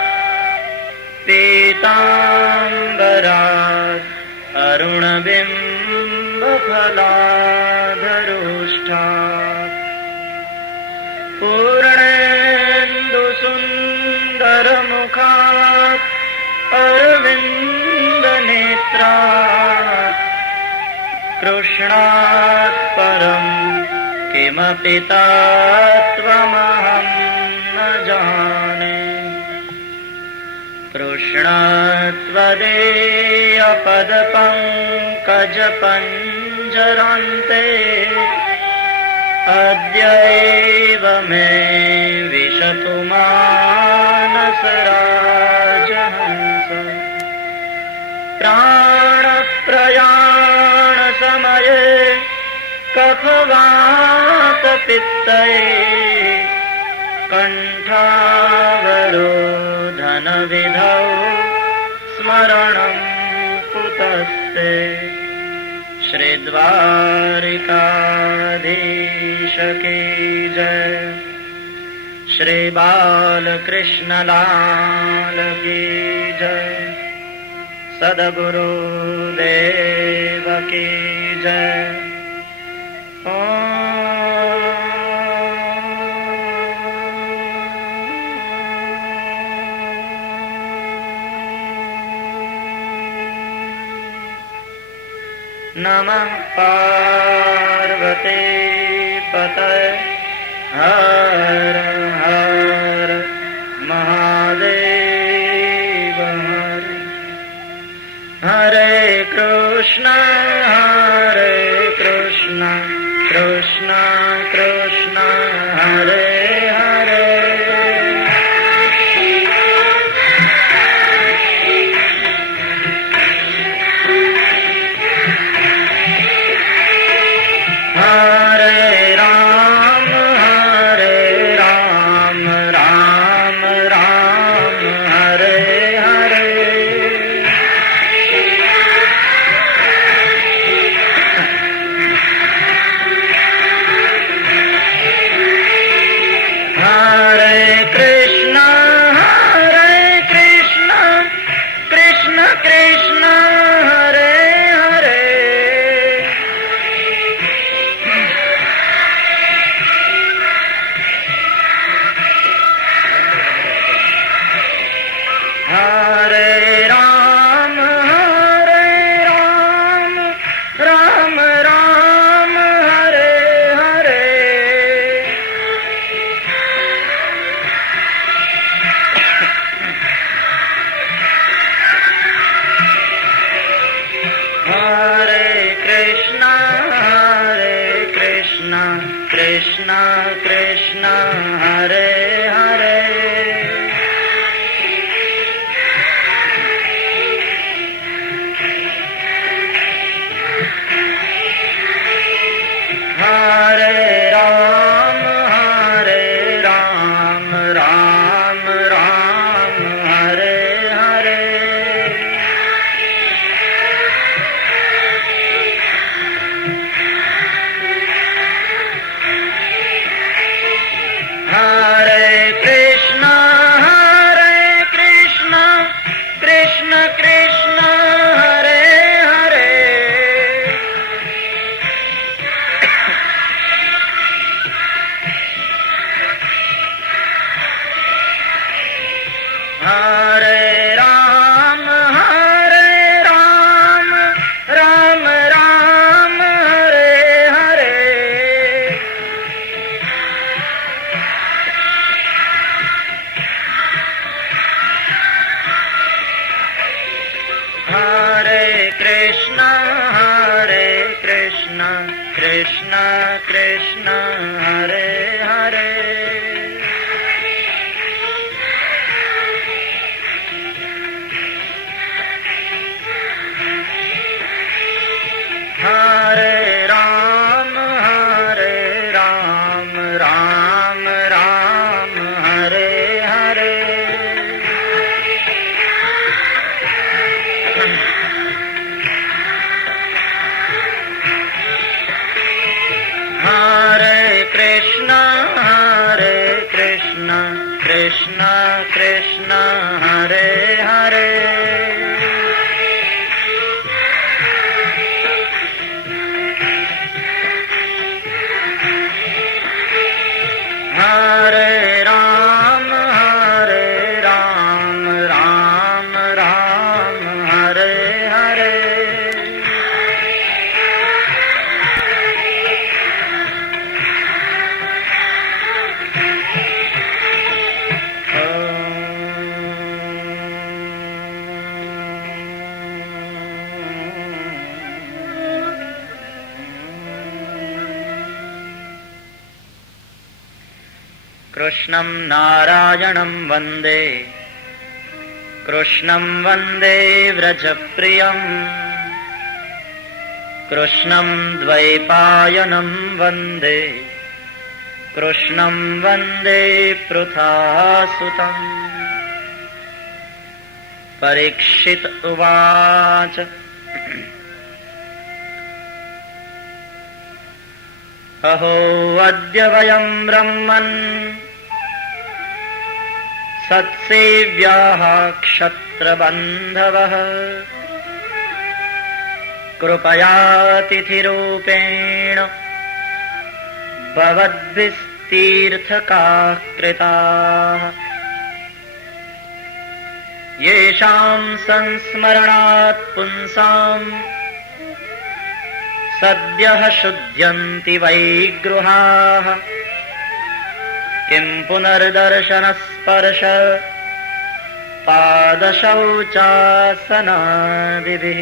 पीताम्बरात् अरुणबिम्बफलाधरोष्ठात् पूर्णेन्दुसुन्दरमुखात् अरविन्दनेत्रात् कृष्णात् परं किमपि तत्त्वमहं न जाने। कृष्णत्वदीयपदपङ्कजपञ्जरान्ते अद्यैव मे विशतु मानसराजहंस। प्राणप्रयाणसमये कफवातपित्तये कण्ठावरोधनविधौ स्मरणं कुतस्ते। श्री द्वारिकाधीश की जय, श्री बालकृष्ण लाल की जय, सद्गुरुदेव की जय। नमः पार्वती पतये हर हर महादेव। हरे कृष्ण कृष्ण कृष्ण हरे हरे। हरे राम कृष्ण हरे हरे हरे राम राम राम हरे हरे हरे कृष्ण कृष्ण कृष्ण हरे हरे हरे राम राम राम हरे हरे हरे कृष्ण कृष्ण कृष्ण हरे हरे हरे राम राम राम हरे हरे हरे कृष्ण कृष्ण कृष्ण हरे हरे हरे राम राम राम हरे हरे कृष्णं नारायणं वन्दे कृष्णं वन्दे व्रजप्रियं कृष्णं द्वैपायनं वन्दे कृष्णं वन्दे पृथासुतम् परीक्षित उवाच अहो अद्य वयं ब्रह्मन् सत्सेव्याः क्षत्रबन्धवः कृपयातिथिरूपेण भवद्भिस्तीर्थकाः कृताः येषां संस्मरणात् पुंसाम् सद्यः शुद्ध्यन्ति वै गृहाः किं पुनर्दर्शनस्पर्श पादशौचासनादिभिः।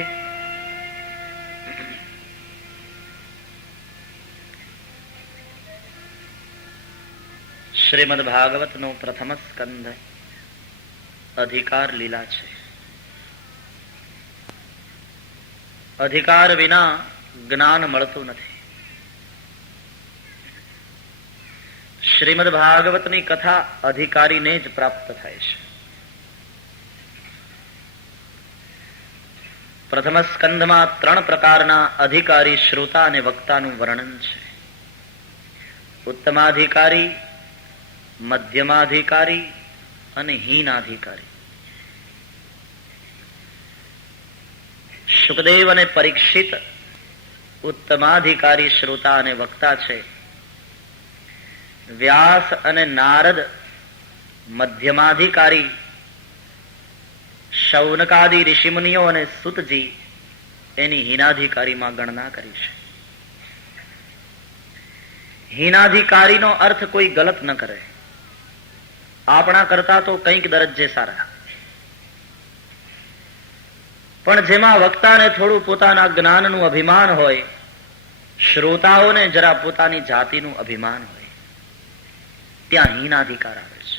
શ્રીમદ ભાગવતનો પ્રથમ સ્કંધ અધિકાર લીલા છે. અધિકાર વિના જ્ઞાન મળતું નથી. શ્રીમદ ભાગવતની કથા અધિકારીને જ પ્રાપ્ત થાય છે. પ્રથમ સ્કંધમાં 3 પ્રકારના અધિકારી શ્રોતા અને વક્તાનું વર્ણન છે. ઉત્તમાધિકારી, મધ્યમાધિકારી અને હીનાધિકારી. શુકદેવ અને પરીક્ષિત ઉત્તમાધિકારી શ્રોતા અને વક્તા છે. વ્યાસ અને નારદ મધ્યમાધિકારી, શૌનકાદી ઋષિમુનિઓ અને સુતજી એની હીનાધિકારીમાં ગણના કરી છે. હીનાધિકારીનો અર્થ કોઈ ગલત ન કરે, આપણા કરતા તો કંઈક દરજ્જે સારા, પણ જેમાં વક્તાને થોડું પોતાના જ્ઞાનનું અભિમાન હોય, શ્રોતાઓને જરા પોતાની જાતિનું અભિમાન હોય. ત્યાં હીનાધિકાર આવે છે.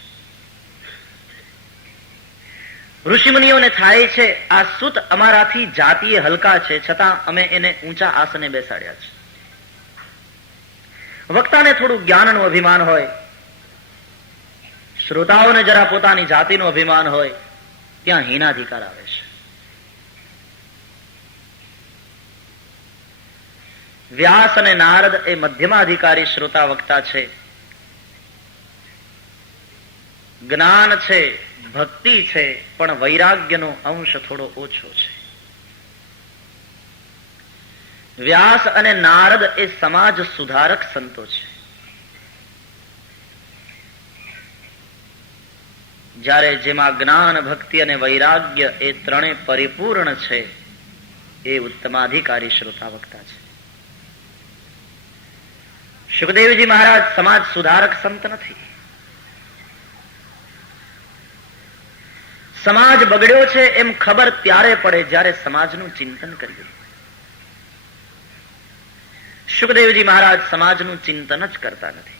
ઋષિમુનિઓને થાય છે આ સુત અમારાથી જાતીય હલકા છે, છતાં અમે એને ઊંચા આસને બેસાડ્યા છે. વક્તાને થોડું જ્ઞાનનું અભિમાન હોય, શ્રોતાઓને જરા પોતાની જાતિનું અભિમાન હોય, ત્યાં હીનાધિકાર આવે છે. વ્યાસ અને નારદ એ મધ્યમાધિકારી શ્રોતા વક્તા છે. જ્ઞાન છે, ભક્તિ છે, પણ વૈરાગ્યનો અંશ થોડો ઓછો છે. વ્યાસ અને નારદ એ સમાજ સુધારક સંતો છે. જ્યારે જેમાં જ્ઞાન, ભક્તિ અને વૈરાગ્ય એ ત્રણે પરિપૂર્ણ છે, એ ઉત્તમાધિકારી શ્રોતા વક્તા છે. સુખદેવજી મહારાજ સમાજ સુધારક સંત નથી. સમાજ બગડ્યો છે એમ ખબર ત્યારે પડે જ્યારે સમાજનું ચિંતન કરીએ. સુખદેવજી મહારાજ સમાજનું ચિંતન જ કરતા નથી.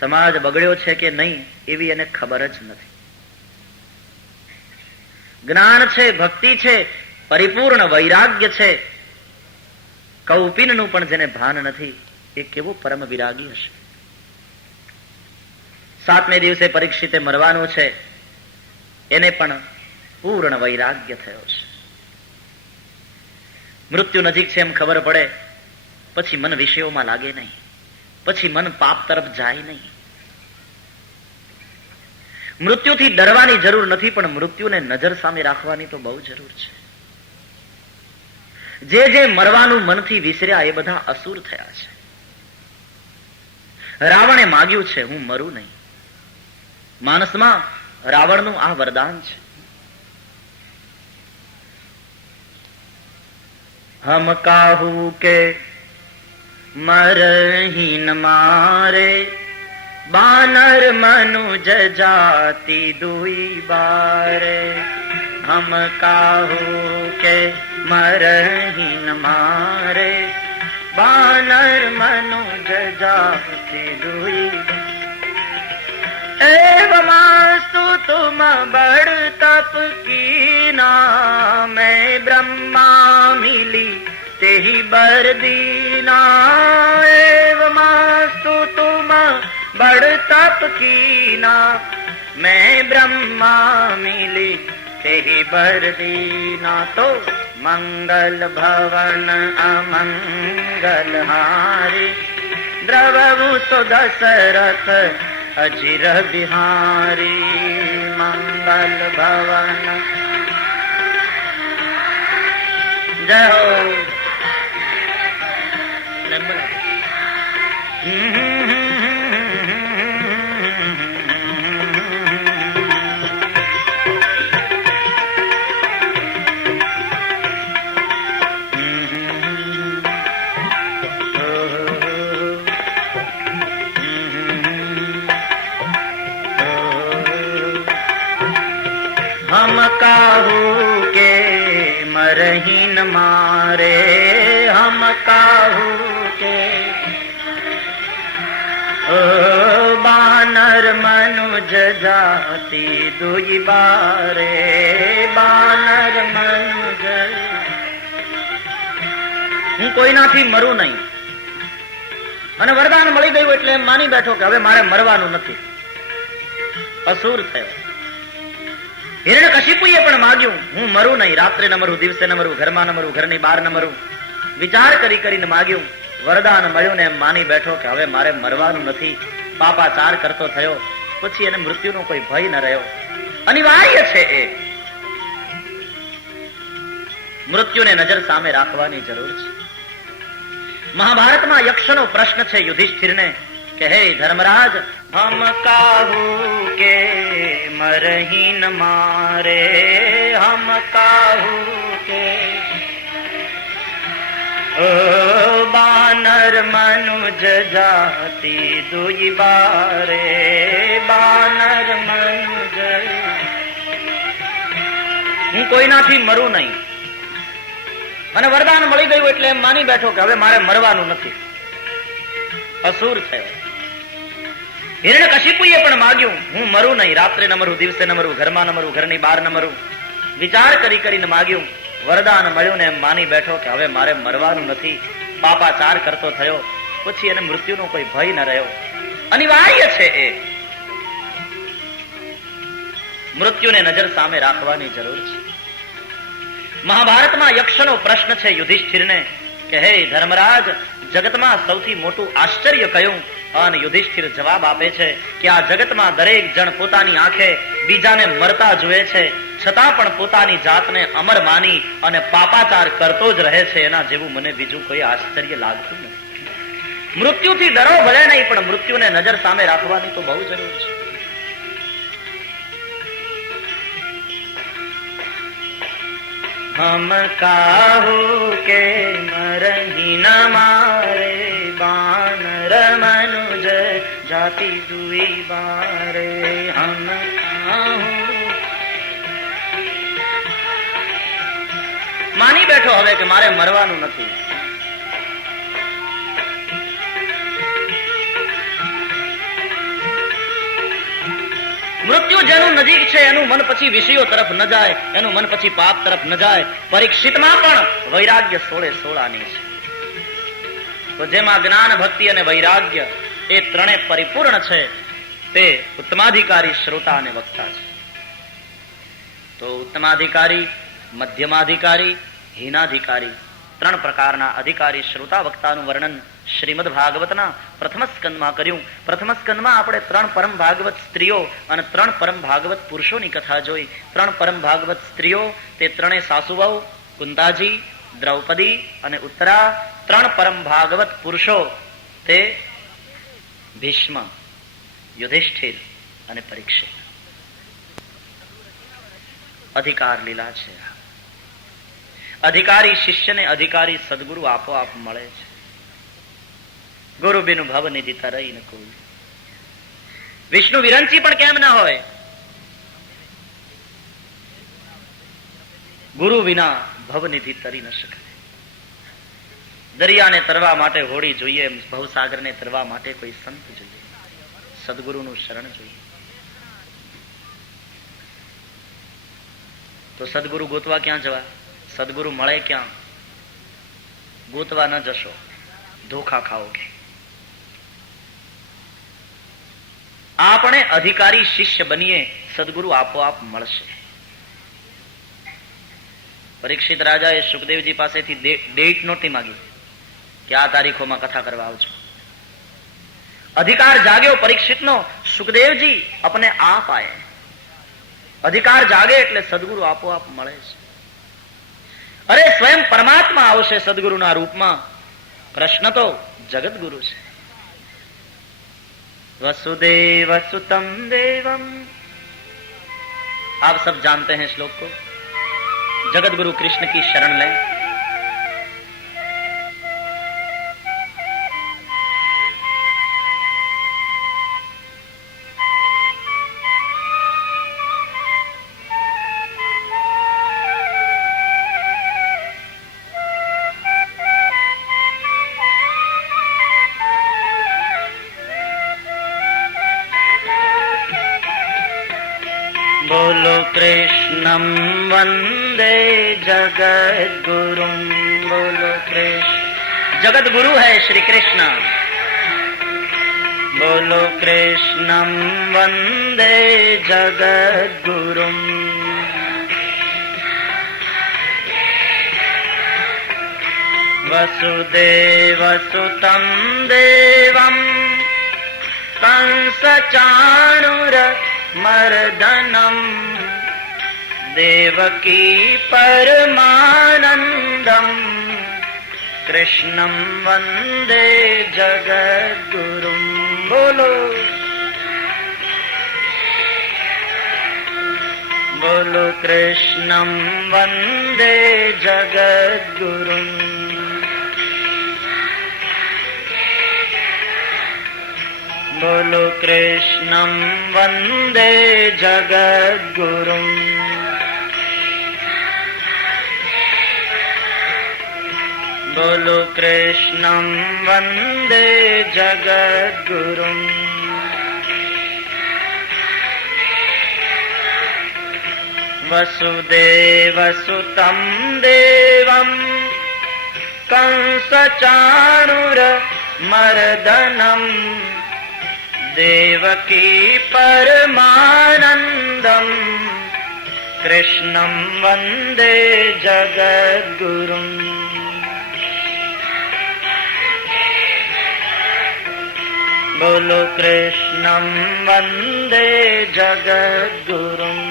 સમાજ બગડ્યો છે કે નહીં એવી એને ખબર જ નથી. જ્ઞાન છે, ભક્તિ છે, પરિપૂર્ણ વૈરાગ્ય છે, કૌપિનનું પણ જેને ભાન નથી એ કેવો પરમ વિરાગી હશે. 7મે દિવસે પરીક્ષિતે મરવાનું છે, એને પણ પૂર્ણ વૈરાગ્ય થયો છે. મૃત્યુ નજીક છે એમ ખબર પડે પછી મન વિષયોમાં લાગે નહીં, પછી મન પાપ તરફ જાય નહીં. મૃત્યુથી ડરવાની જરૂર નથી, પણ મૃત્યુને નજર સામે રાખવાની તો બહુ જરૂર છે. જે મરવાનું મનથી વિસર્યા એ બધા અસુર થયા છે. રાવણે માગ્યું છે હું મરું નહીં. માનસમાં રાવણનું આ વરદાન છે. હમ કાહુ કે મરહી ન મારે, બાનર મનુજ જાતિ દુઈ બારે. હમ કાહુ કે મરહી ન મારે, બાનર મનુજ જાતિ દુઈ. एवमास्तु तुम बड़ तप कीना, मैं ब्रह्मा मिली तेहि बर दीना. एवमास्तु तुम बड़ तप कीना, मैं બ્રહ્મા મિલી તેहि બર દીના. તો મંગલ ભવન અમંગલ હારી, દ્રવહુ તો દશરથ અજીર બિહારી. મંગલ ભવન જય હો. हम काहू के मरही न मारे, हम काहू के बानर मनुज जाति दुई बारे. बानर મનુજ. હું કોઈનાથી મરું નહીં અને વરદાન મળી ગયું એટલે એમ માની બેઠો કે હવે મારે મરવાનું નથી. અસુર થયો. હિરણ્યકશિપુએ પણ માગ્યું હું મરું નહીં, રાત્રે ન મરું, દિવસે ન મરું, ઘરમાં ન મરું, ઘરની બહાર ન મરું. વિચાર કરીને માગ્યું, વરદાન મળ્યું ને એમ માની બેઠો કે હવે મારે મરવાનું નથી. પાપાચાર કરતો થયો, પછી એને મૃત્યુનો કોઈ ભય ન રહ્યો. અનિવાર્ય છે એ. મૃત્યુને નજર સામે રાખવાની જરૂર છે. મહાભારતમાં યક્ષનો પ્રશ્ન છે યુધિષ્ઠિરને કે હે ધર્મરાજ, હમ કાહુ કે મરહી ન મારે, હમ કાહુ કે બાનર મનુજ જાતિ દુઈ બારે. બાનર મનુજ. હું કોઈનાથી મરું નહીં અને વરદાન મળી ગયું એટલે એમ માની બેઠો કે હવે મારે મરવાનું નથી. અસુર થયો. હિરણ્યકશિપુએ પણ માગ્યું, હું મરું નહીં, રાત્રે ન મરું, દિવસે ન મરું, ઘરમાં ન મરું, ઘરની બહાર ન મરું. વિચાર કરીને માગ્યું, વરદાન મળ્યું ને એમ માની બેઠો કે હવે મારે મરવાનું નથી. પાપાચાર કરતો થયો, પછી એને મૃત્યુનો કોઈ ભય ન રહ્યો. અનિવાર્ય છે એ મૃત્યુને નજર સામે રાખવાની જરૂર છે. મહાભારતમાં યક્ષનો પ્રશ્ન છે યુધિષ્ઠિરને કે હે ધર્મરાજ, જગતમાં સૌથી મોટું આશ્ચર્ય કયું? અને યુધિષ્ઠિર જવાબ આપે છે કે આ જગતમાં દરેક જણ પોતાની આંખે બીજાને મરતા જુએ છે, છતાં પણ પોતાની જાતને અમર માની અને પાપાચાર કરતો જ રહે છે. એના જેવું મને બીજું કોઈ આશ્ચર્ય લાગતું નથી. મૃત્યુથી ડરો ભલે નહીં, પણ મૃત્યુને નજર સામે રાખવાની તો બહુ જરૂર છે. હમ કાહુ કે મરહી ન મારે, બાનર મનુજ જાતિ દુઈ બારે. હમ માની બેઠો હવે કે મારે મરવાનું નથી. મૃત્યુ જેનું નજીક છે એનું મન પછી વિષયો તરફ ન જાય, એનું મન પછી પાપ તરફ ન જાય. પરીક્ષિતમાં પણ વૈરાગ્ય 16 આની છે. તો જેમાં જ્ઞાન, ભક્તિ અને વૈરાગ્ય એ ત્રણે પરિપૂર્ણ છે તે ઉત્તમાધિકારી શ્રોતા અને વક્તા છે. તો ઉત્તમાધિકારી, મધ્યમાધિકારી, હીનાધિકારી ત્રણ પ્રકારના અધિકારી શ્રોતા વક્તાનું વર્ણન શ્રીમદ ભાગવતના પ્રથમ સ્કંદમાં કર્યું. પ્રથમ સ્કંદમાં આપણે 3 પરમ ભાગવત સ્ત્રીઓ અને 3 પરમ ભાગવત પુરુષોની કથા જોઈ. 3 પરમ ભાગવત સ્ત્રીઓ તે ત્રણે સાસુવહુ, કુંતાજી, દ્રૌપદી અને ઉત્તરા. 3 પરમ ભાગવત પુરુષો તે ભીષ્મ, યુધિષ્ઠિર અને પરીક્ષિત. અધિકાર લીલા છે. અધિકારી શિષ્યને અધિકારી સદગુરુ આપોઆપ મળે છે. ગુરુ બિનુ ભવ નિધિ તરઈ ન કોઈ. વિષ્ણુ વિરંચી પણ કેમ ના હોય, ગુરુ વિના ભવનિધિ તરી ન શકે. દરિયાને તરવા માટે હોડી જોઈએ, ભવસાગરને તરવા માટે કોઈ સંત જોઈએ, સદગુરુનું શરણ જોઈએ. તો સદગુરુ ગોતવા ક્યાં જવા? સદગુરુ મળે ક્યાં? ગોતવા ન જશો, ધોખા ખાઓગે. આપણે અધિકારી શિષ્ય બનીએ, સદગુરુ આપોઆપ મળશે. પરીક્ષિત રાજાએ સુખદેવજી પાસેથી ડેટ નોટી માંગી કે આ તારીખોમાં કથા કરવા આવજો. અધિકાર જાગ્યો પરીક્ષિતનો, સુખદેવજી અપને આપ આયે. અધિકાર જાગે એટલે સદગુરુ આપોઆપ મળે છે. અરે સ્વયં પરમાત્મા આવશે સદગુરુના રૂપમાં. પ્રશ્ન તો જગતગુરુ છે. वसुदेव सुतम देवम, आप सब जानते हैं श्लोक को. जगत गुरु कृष्ण की शरण लें. बोलो कृष्णं वंदे जगद्गुरुं. बोलो कृष्ण, जगत गुरु है श्री कृष्ण. बोलो कृष्णं वंदे जगद्गुरुं. वसुदेव सुतं देवं कंस चाणूर मर्दनम देवकी परमानंदम कृष्णं वंदे जगद्गुरुं. बोलो बोलो कृष्णं वंदे जगद्गुरुं. बोलो कृष्णं वंदे जगद्गुरुं. बोलो कृष्णं वंदे जगद्गुरुं. वसुदेवसुतं देवं कंसचाणूरमर्दनं देवकी परमानन्दं कृष्णं वन्दे जगद्गुरुम्। बोलो कृष्णं वन्दे जगद्गुरुम्।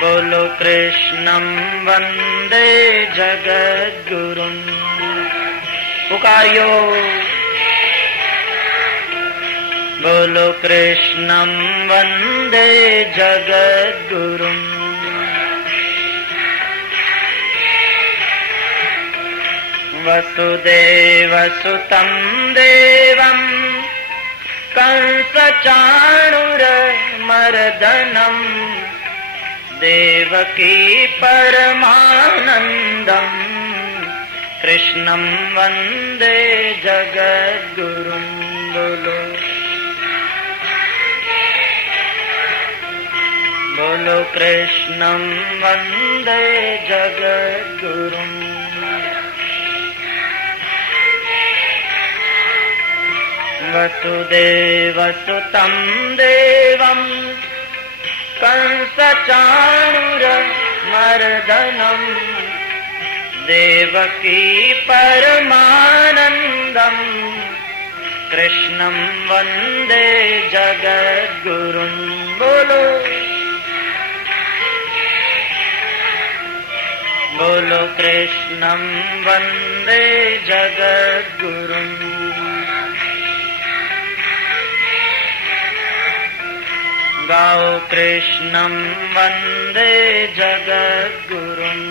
बोलो कृष्णं वन्दे जगद्गुरुम्। पुकार्यो बोलो कृष्णं वन्दे जगद्गुरुम्। वसुदेवसुतं देवं कंसचाणूरमर्दनं देवकी परमानन्दं कृष्णं वन्दे जगद्गुरुं। बोलो बोलो कृष्णं वन्दे जगद्गुरुम्। वसुदेवसुतं देवं कंसचाणूरमर्दनं देवकी परमानन्दं कृष्णं वन्दे जगद्गुरुं। बोलो बोलो कृष्णं वन्दे जगद्गुरुम्। गाओ कृष्णं वन्दे जगद्गुरुम्।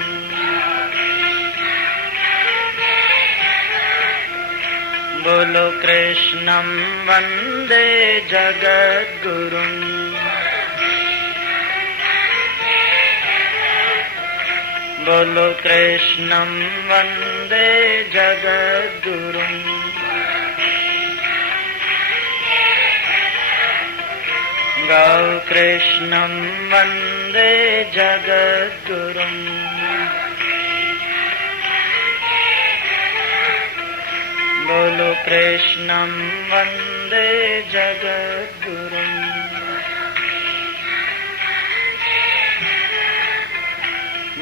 बोलो कृष्णं वन्दे जगद्गुरुम्। बोलो कृष्णं वन्दे जगद्गुरुम्। गाओ कृष्णं वन्दे जगद्गुरुम्। बोलो कृष्णं वन्दे जगद्गुरुम्।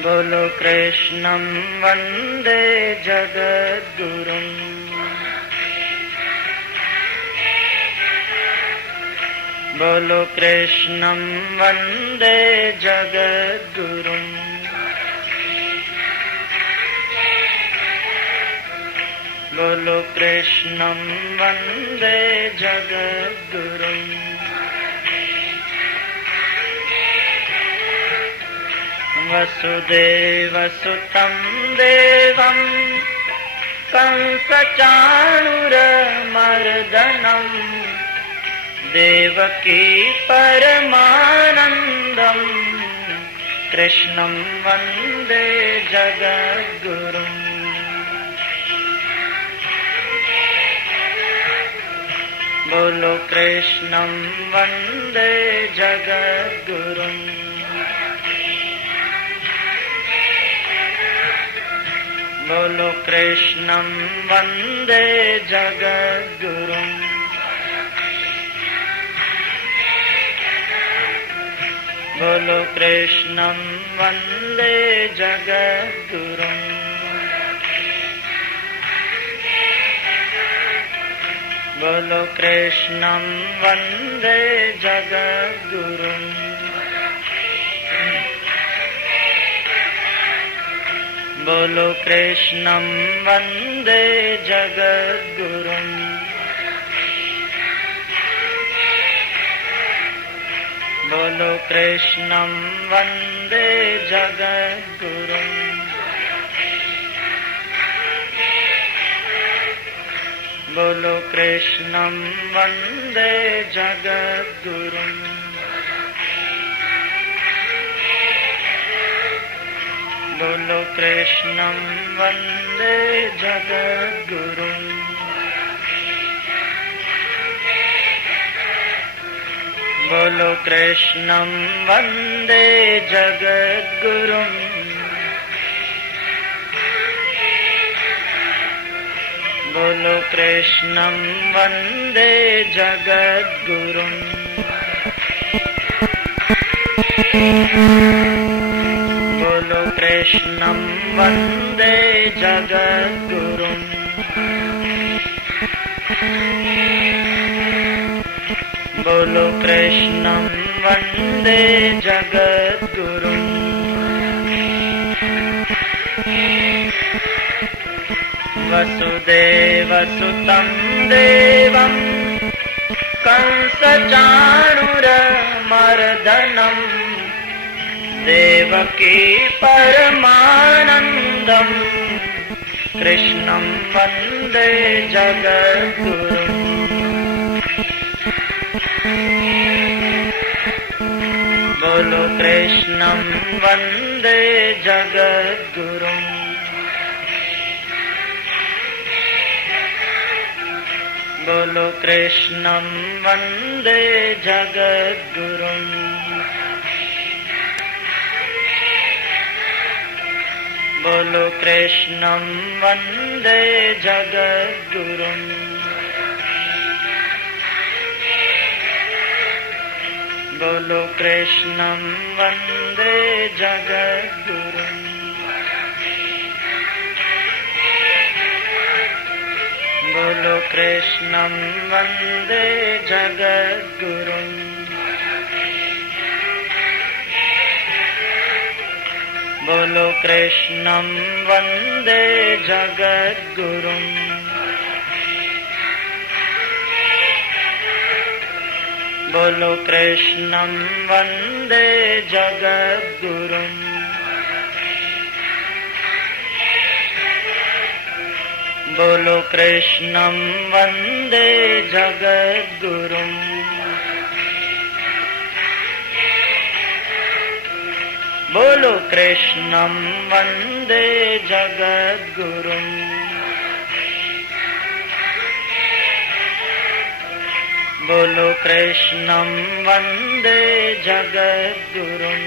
बोलो कृष्णं वन्दे जगद्गुरुम्। बोलो कृष्णं वन्दे जगद्गुरुम्। बोलो कृष्णं वन्दे जगद्गुरुम्। वसुदेवसुतं देवं कंसचाणूरमर्दनं देवकी परमानन्दं कृष्णं वन्दे जगद्गुरुम्। बोलो कृष्णं वन्दे जगद्गुरुम्। बोलो कृष्णं वन्दे जगद्गुरुम्। बोलो कृष्णं वन्दे जगद्गुरुम्। बोलो कृष्णं वन्दे जगद्गुरुम्। बोलो कृष्णं वन्दे जगद्गुरुम्। बोलो कृष्णं वन्दे जगद्गुरुम्। बोलो कृष्णं वन्दे जगद्गुरुम्। बोलो कृष्णं वन्दे जगद्गुरुम्। બોલો કૃષ્ણં વંદે જગદ્ગુરું. બોલો કૃષ્ણં વંદે જગદ્ગુરું. બોલો કૃષ્ણં વંદે જગદ્ગુરું. બોલો કૃષ્ણં વંદે જગદ્ગુરું. વસુદેવસુતં દેવં કંસચાણૂરમર્દનમ દેવકી પરમાનંદમ કૃષ્ણં વંદે જગદ્ગુરું. બોલો કૃષ્ણં વંદે જગદ્ગુરું. બોલો કૃષ્ણં વંદે જગદ્ગુરું. બોલો કૃષ્ણં વંદે જગદ્ગુરું. બોલો કૃષ્ણં વંદે જગદ્ગુરું. બોલો કૃષ્ણં વંદે જગદ્ગુરું. બોલો કૃષ્ણં વંદે જગદ્ગુરું. બોલો કૃષ્ણં વંદે જગદ્ગુરું. બોલો કૃષ્ણં વંદે જગદ્ગુરું. બોલો કૃષ્ણં વંદે જગદ્ગુરું. બોલો કૃષ્ણં વંદે જગદ્ગુરું.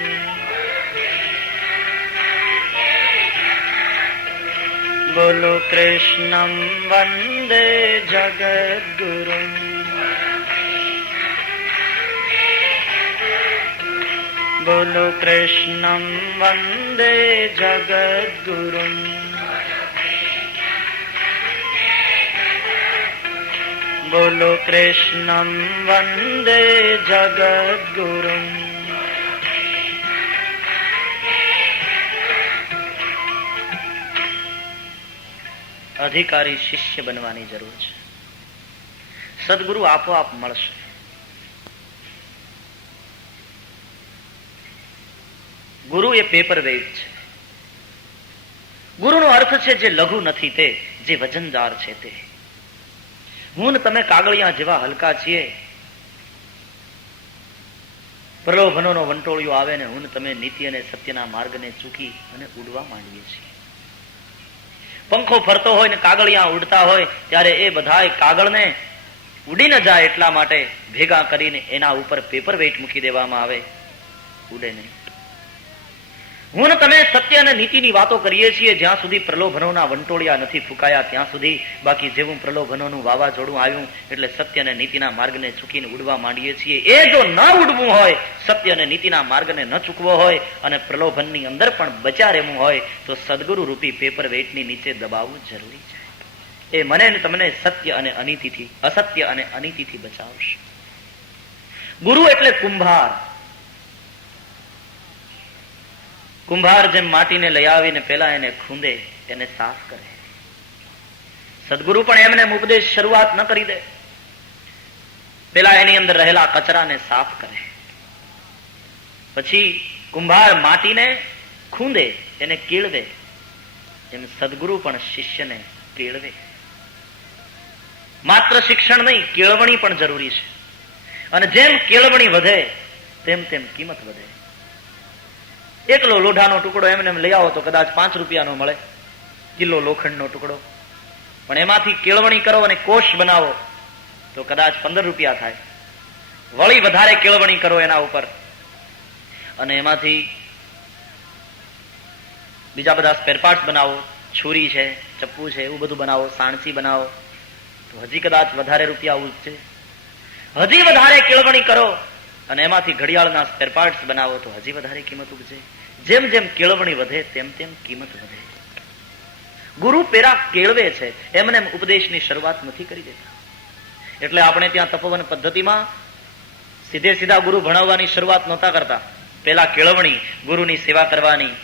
બોલો કૃષ્ણં વંદે જગદ્ગુરું. બોલો કૃષ્ણં વંદે જગદ્ગુરું. બોલો કૃષ્ણં વંદે જગદ્ગુરું. અધિકારી શિષ્ય બનવાની જરૂર છે. સદગુરુ આપોઆપ મળશે. ગુરુ એ પેપર વેઇટ છે. ગુરુનો અર્થ છે જે લઘુ નથી તે, જે વજનદાર છે તે. હું ને તમે કાગળિયા જેવા હલકા છીએ. પ્રલોભનોનો વંટોળિયો આવે ને હું ને તમે નીતિ અને સત્યના માર્ગને ચૂકી અને ઉડવા માંડીએ છીએ. પંખો ફરતો હોય ને કાગળિયા ઉડતા હોય ત્યારે એ બધાય કાગળને ઉડી ન જાય એટલા માટે ભેગા કરીને એના ઉપર પેપર વેઇટ મૂકી દેવામાં આવે, ઉડે નહીં. હું ને તમે સત્ય અને નીતિની વાતો કરીએ છીએ જ્યાં સુધી પ્રલોભનોના વંટોળિયા નથી ફૂંકાયા ત્યાં સુધી. બાકી જેવું પ્રલોભનોનું વાવાઝોડું આવ્યું એટલે સત્ય અને નીતિના માર્ગને ચૂકીને ઉડવા માંડીએ છીએ. એ જો ન ઉડવું હોય, સત્ય અને નીતિના માર્ગને ન ચૂકવો હોય અને પ્રલોભનની અંદર પણ બચા રહેવું હોય તો સદગુરુ રૂપી પેપર વેઇટની નીચે દબાવવું જરૂરી છે. એ મને ને તમને સત્ય અને અનીતિથી, અસત્ય અને અનીતિથી બચાવશે. ગુરુ એટલે કુંભાર. કુંભાર જેમ માટીને લઈ આવીને પેલા એને ખૂંદે, એને સાફ કરે. સદગુરુ પણ એમને ઉપદેશ શરૂઆત ન કરી દે, પેલા એની અંદર રહેલા કચરાને સાફ કરે. પછી કુંભાર માટીને ખૂંદે, એને કીળવે. એમ સદગુરુ પણ શિષ્યને કેળવે. માત્ર શિક્ષણ નહીં, કેળવણી પણ જરૂરી છે. અને જેમ કેળવણી વધે તેમ તેમ કિંમત વધે. એકલો લોઢાનો ટુકડો એમને લઈ આવો તો કદાચ 5 રૂપિયાનો મળે, કિલો લોખંડનો ટુકડો. પણ એમાંથી કેળવણી કરો અને કોષ બનાવો તો કદાચ 15 રૂપિયા થાય. વળી વધારે કેળવણી કરો એના ઉપર, અને એમાંથી બીજા બધા સ્પેર પાર્ટ્સ બનાવો, છુરી છે, ચપ્પુ છે, એવું બધું બનાવો, સાણસી બનાવો, તો હજી કદાચ વધારે રૂપિયા ઉગશે. હજી વધારે કેળવણી કરો અને એમાંથી ઘડિયાળના સ્પેર પાર્ટ્સ બનાવો તો હજી વધારે કિંમત ઉગશે. જેમ જેમ કેળવણી વધે તેમ તેમ કિંમત વધે. ગુરુ પેરા કેળવે છે, એમને ઉપદેશની શરૂઆત નથી કરી દેતા. એટલે આપણે ત્યાં તપોવન પદ્ધતિમાં સીધે સીધા ગુરુ ભણાવવાની શરૂઆત નહોતા કરતા. પેલા કેળવણી, ગુરુની સેવા કરવાની,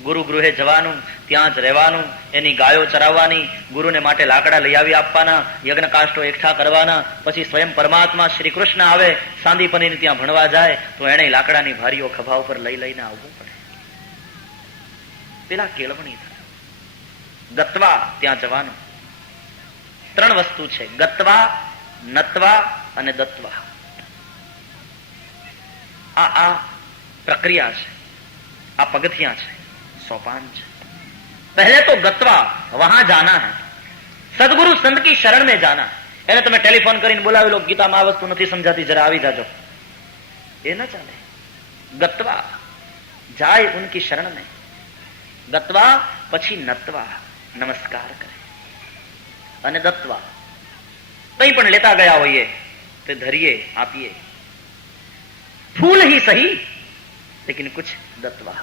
ગુરુ ગૃહે જવાનું, ત્યાં જ રહેવાનું, એની ગાયો ચરાવવાની, ગુરુને માટે લાકડા લઈ આવી આપવાના, યજ્ઞકાષ્ટો એકઠા કરવાના, પછી સ્વયં પરમાત્મા શ્રી કૃષ્ણ આવે, સાંદીપની ત્યાં ભણવા જાય તો એને લાકડાની ભારીઓ ખભા ઉપર લઈ લઈને આવવું પડે. પેલા કેળવણી થાય. ગત્વા ત્યાં જવાનું. 3 વસ્તુ છે: ગત્વા, નત્વા અને દત્વા. આ પ્રક્રિયા છે, આ પગથિયા છે, सोपान है. पहले तो गत्वा, वहां जाना है, सदगुरु संत की शरण में जाना. એને તમે ટેલિફોન કરીને બોલાવી લો, ગીતામાં આ વસ્તુ નથી સમજાતી, જરા આવી જાજો, એ ન ચાલે. ગત્વા, જાય ઉનકી શરણ में. ગત્વા પછી નત્વા, નમસ્કાર કરે, અને દત્વા, કંઈ પણ લેતા ગયા હોઈએ તો ધરીએ, આપીએ, फूल ही सही लेकिन कुछ दत्वा.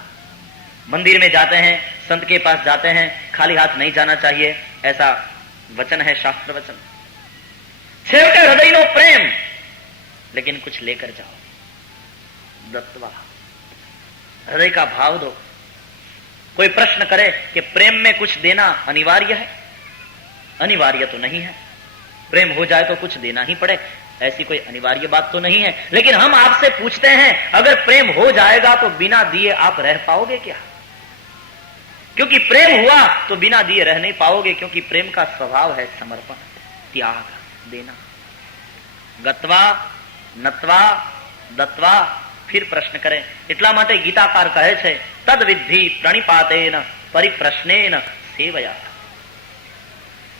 मंदिर में जाते हैं, संत के पास जाते हैं, खाली हाथ नहीं जाना चाहिए, ऐसा वचन है, शास्त्र वचन. छेवटे हृदय नो प्रेम, लेकिन कुछ लेकर जाओ. दत्वा, हृदय का भाव दो. कोई प्रश्न करे कि प्रेम में कुछ देना अनिवार्य है? अनिवार्य तो नहीं है. प्रेम हो जाए तो कुछ देना ही पड़े, ऐसी कोई अनिवार्य बात तो नहीं है. लेकिन हम आपसे पूछते हैं, अगर प्रेम हो जाएगा तो बिना दिए आप रह पाओगे क्या? क्योंकि प्रेम हुआ तो बिना दिए रह नहीं पाओगे, क्योंकि प्रेम का स्वभाव है समर्पण, त्याग, देना. गत्वा, नत्वा, दत्वा, फिर प्रश्न करें. એટલા માટે ગીતાકાર કહે છે, તદ વિદ્ધિ પ્રણિપાતેન પરિપ્રશ્નેન સેવયા.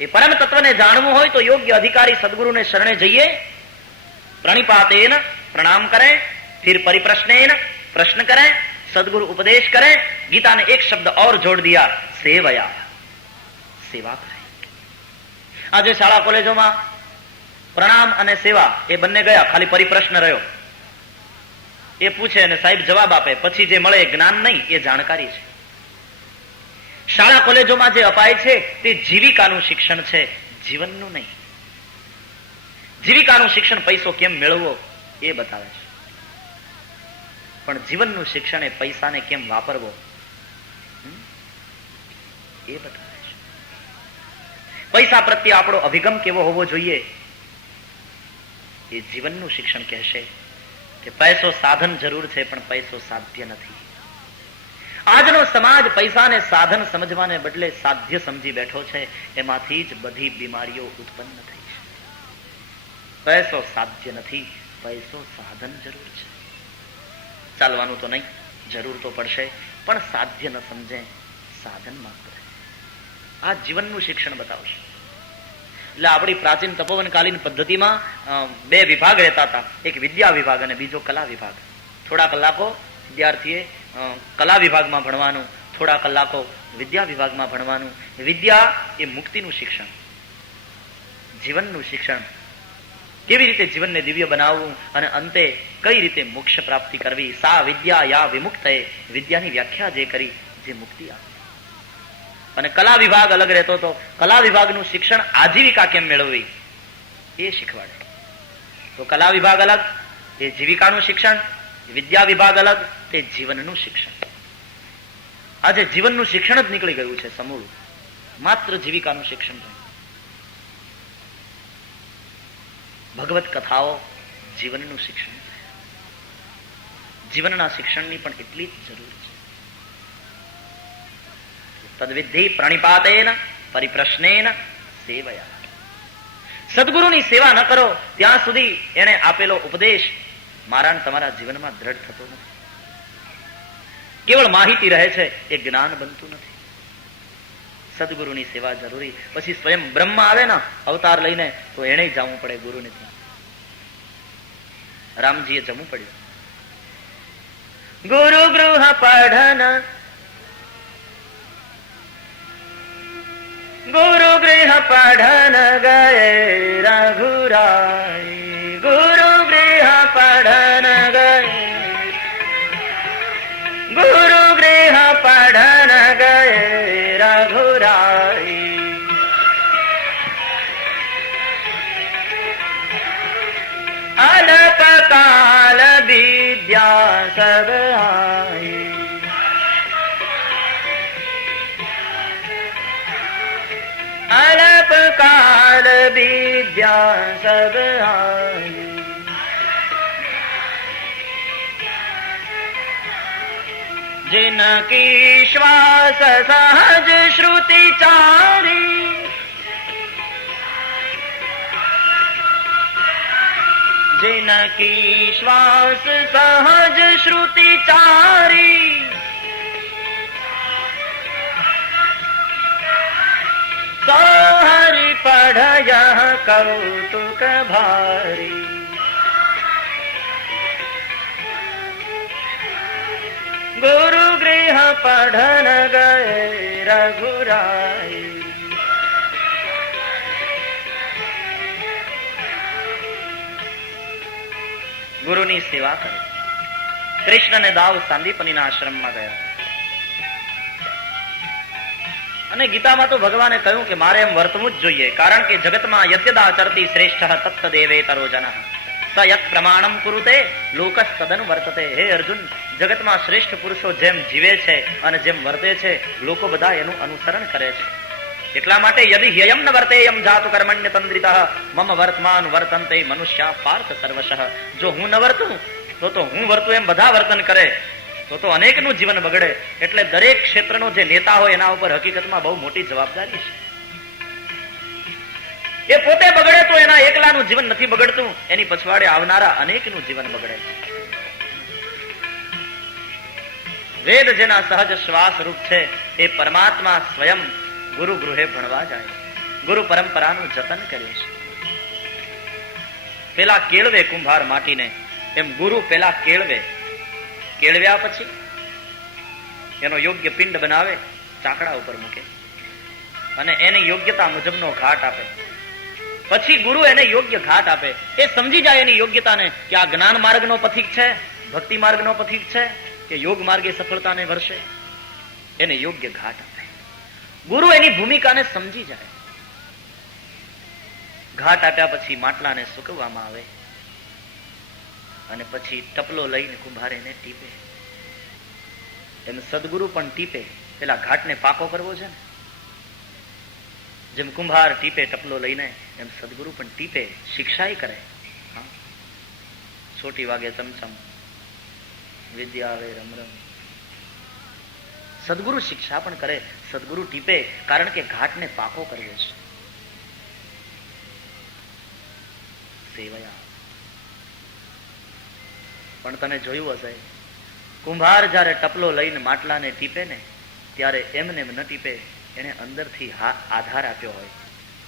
એ પરમ તત્વને જાણવું હોય તો યોગ્ય અધિકારી સદગુરુને શરણે જઈએ, प्रणिपातेन प्रणाम करें, फिर परिप्रश्नेन प्रश्न करें, सदगुरु उपदेश करें. गीता ने एक शब्द और जोड़ दिया, सेवया, सेवा करें. आज शाळा कॉलेजों प्रणाम અને સેવા એ બંને ગયા, ખાલી પરિપ્રશ્ન રહ્યો. એ પૂછે અને સાહેબ જવાબ આપે, પછી જે મળે એ જ્ઞાન નહીં, એ જાણકારી છે. શાળા કોલેજોમાં જે અપાય છે તે જીવિકાનું શિક્ષણ છે, જીવનનું નહીં. જીવિકાનું શિક્ષણ પૈસો કેમ મેળવવો એ બતાવે છે, પણ જીવનનું શિક્ષણ એ પૈસાને કેમ વાપરવો એ બતાવે છે. પૈસા પ્રત્યે આપણો અભિગમ કેવો હોવો જોઈએ એ જીવનનું શિક્ષણ કહેશે કે પૈસો સાધન જરૂર છે, પણ પૈસો સાધ્ય નથી. આજનો સમાજ પૈસાને સાધન સમજવાને બદલે સાધ્ય સમજી બેઠો છે, એમાંથી જ બધી બીમારીઓ ઉત્પન્ન થઈ છે. પૈસો સાધ્ય નથી, પૈસો સાધન જરૂર છે. ચાલવાનું તો નહીં, જરૂર તો પડશે, પણ સાધ્ય ન સમજે, સાધન માત્ર. આ જીવનનું શિક્ષણ બતાવશે. એટલે આપણી પ્રાચીન તપોવનકાલીન પદ્ધતિમાં 2 વિભાગ રહેતા હતા, એક વિદ્યા વિભાગ અને બીજો કલા વિભાગ. થોડા કલાકો વિદ્યાર્થીએ કલા વિભાગમાં ભણવાનું, થોડા કલાકો વિદ્યા વિભાગમાં ભણવાનું. વિદ્યા એ મુક્તિનું શિક્ષણ, જીવનનું શિક્ષણ, કેવી રીતે જીવનને દિવ્ય બનાવવું અને અંતે કઈ રીતે મોક્ષ પ્રાપ્તિ કરવી. સા વિદ્યા યા વિમુક્તએ, વિદ્યાની વ્યાખ્યા જે કરી, જે મુક્તિ આપે. અને કલા વિભાગ અલગ રહેતો હતો, કલા વિભાગનું શિક્ષણ આજીવિકા કેમ મેળવવી એ શીખવાડે. તો કલા વિભાગ અલગ, એ જીવિકાનું શિક્ષણ. વિદ્યા વિભાગ અલગ, તે જીવનનું શિક્ષણ. આજે જીવનનું શિક્ષણ જ નીકળી ગયું છે સમૂળ, માત્ર જીવિકાનું શિક્ષણ. ભગવત કથાઓ જીવનનું શિક્ષણ છે. જીવનના શિક્ષણની પણ એટલી જ જરૂર છે. તદ્વિધિ પ્રણિપાતેન પરિપ્રશ્નેન સેવયા. સદગુરુની સેવા ન કરો ત્યાં સુધી એને આપેલો ઉપદેશ મારા તમારા જીવનમાં દ્રઢ થતો નથી. કેવળ માહિતી રહે છે, એ જ્ઞાન બનતું નથી. સદગુરુની સેવા જરૂરી. પછી સ્વયં બ્રહ્મ આવે ને અવતાર લઈને, તો એને જવું પડે ગુરુને ત્યાં. રામજીએ જમવું પડ્યું. ગુરુ ગૃહ પઢન ગુરુ ગૃહ પઢન ગયે રઘુરાય. ગુરુ ગૃહ પઢન ગયે ગુરુ ગૃહ પઢન ગયે રઘુરાય. અલ્પ કાલ વિદ્યા સબ આઈ. અલ્પ કાલ વિદ્યા સબ આઈ. जिनकी श्वास सहज श्रुति चारी. जिनकी श्वास सहज श्रुति चारी. सो हरि पढ़ यह कौतुक भारी. गुरु गृह पढ़न गए रघुराय. ગુરુની સેવા કરી. કૃષ્ણ અને દાવ સાંદીપનીના આશ્રમમાં ગયા અને ગીતામાં તો ભગવાને કહ્યું કે મારે એમ વર્તવું જ જોઈએ, કારણ કે જગતમાં યદ્યદાચરતી શ્રેષ્ઠ તત્તદેવેતરો જનઃ સયત પ્રમાણમ કુરુતે લોકસ્તદન વર્તતે. હે અર્જુન, જગતમાં શ્રેષ્ઠ પુરુષો જેમ જીવે છે અને જેમ વર્તે છે, લોકો બધા એનું અનુસરણ કરે છે. એટલા માટે યદિ હ્યયમ ન વર્તેયમ જાતુ કર્મણ્ય તંદ્રિતઃ મમ વર્તમાન વર્તન્તે મનુષ્યા પાર્થ સર્વશઃ. જો હું ન વર્તું તો હું વર્તું એમ બધા વર્તન કરે તો અનેકનું જીવન બગડે. એટલે દરેક ક્ષેત્રનો જે નેતા હોય એના ઉપર હકીકતમાં બહુ મોટી જવાબદારી છે. એ પોતે બગડે તો એના એકલાનું જીવન નથી બગડતું, એની પછવાડે આવનારા અનેકનું જીવન બગડે છે. વેદ જેના સહજ શ્વાસ રૂપ છે એ પરમાત્મા સ્વયં ગુરુ ગૃહે ભણવા જાય, ગુરુ પરંપરાનું જતન કરે છે. પેલા કેળવે કુંભાર માટીને, એમ ગુરુ પેલા કેળવ્યા પછી એનો યોગ્ય પિંડ બનાવે, ચાકડા ઉપર મૂકે અને એની યોગ્યતા મુજબનો ઘાટ આપે. પછી ગુરુ એને યોગ્ય ઘાટ આપે. એ સમજી જાય એની યોગ્યતાને કે આ જ્ઞાન માર્ગનો પથિક છે, ભક્તિ માર્ગનો પથિક છે કે યોગ માર્ગે સફળતાને વર્ષે, એને યોગ્ય ઘાટ આપે. ગુરુ એની ભૂમિકાને સમજી જાય. ઘાટ આપ્યા પછી માટલાને સૂકવવામાં આવે અને પછી ટપલો લઈને કુંભાર એને ટીપે. એમ સદગુરુ પણ ટીપે. પેલા ઘાટને પાકો કરવો છે ને, જેમ કુંભાર ટીપે ટપલો લઈને, એમ સદગુરુ પણ ટીપે, શિક્ષાય કરે. સોટી વાગે ચમચમ, વિદ્યા આવે રમ રમ. સદગુરુ શિક્ષા પણ કરે, સદગુરુ ટીપે, કારણ કે ઘાટને પાકો કરવો છે. સેવયા. પણ તમે જોયું હશે, કુંભાર જયારે ટપલો લઈને માટલાને ટીપે ને, ત્યારે એમને ન ટીપે, એને અંદરથી આધાર આપ્યો હોય.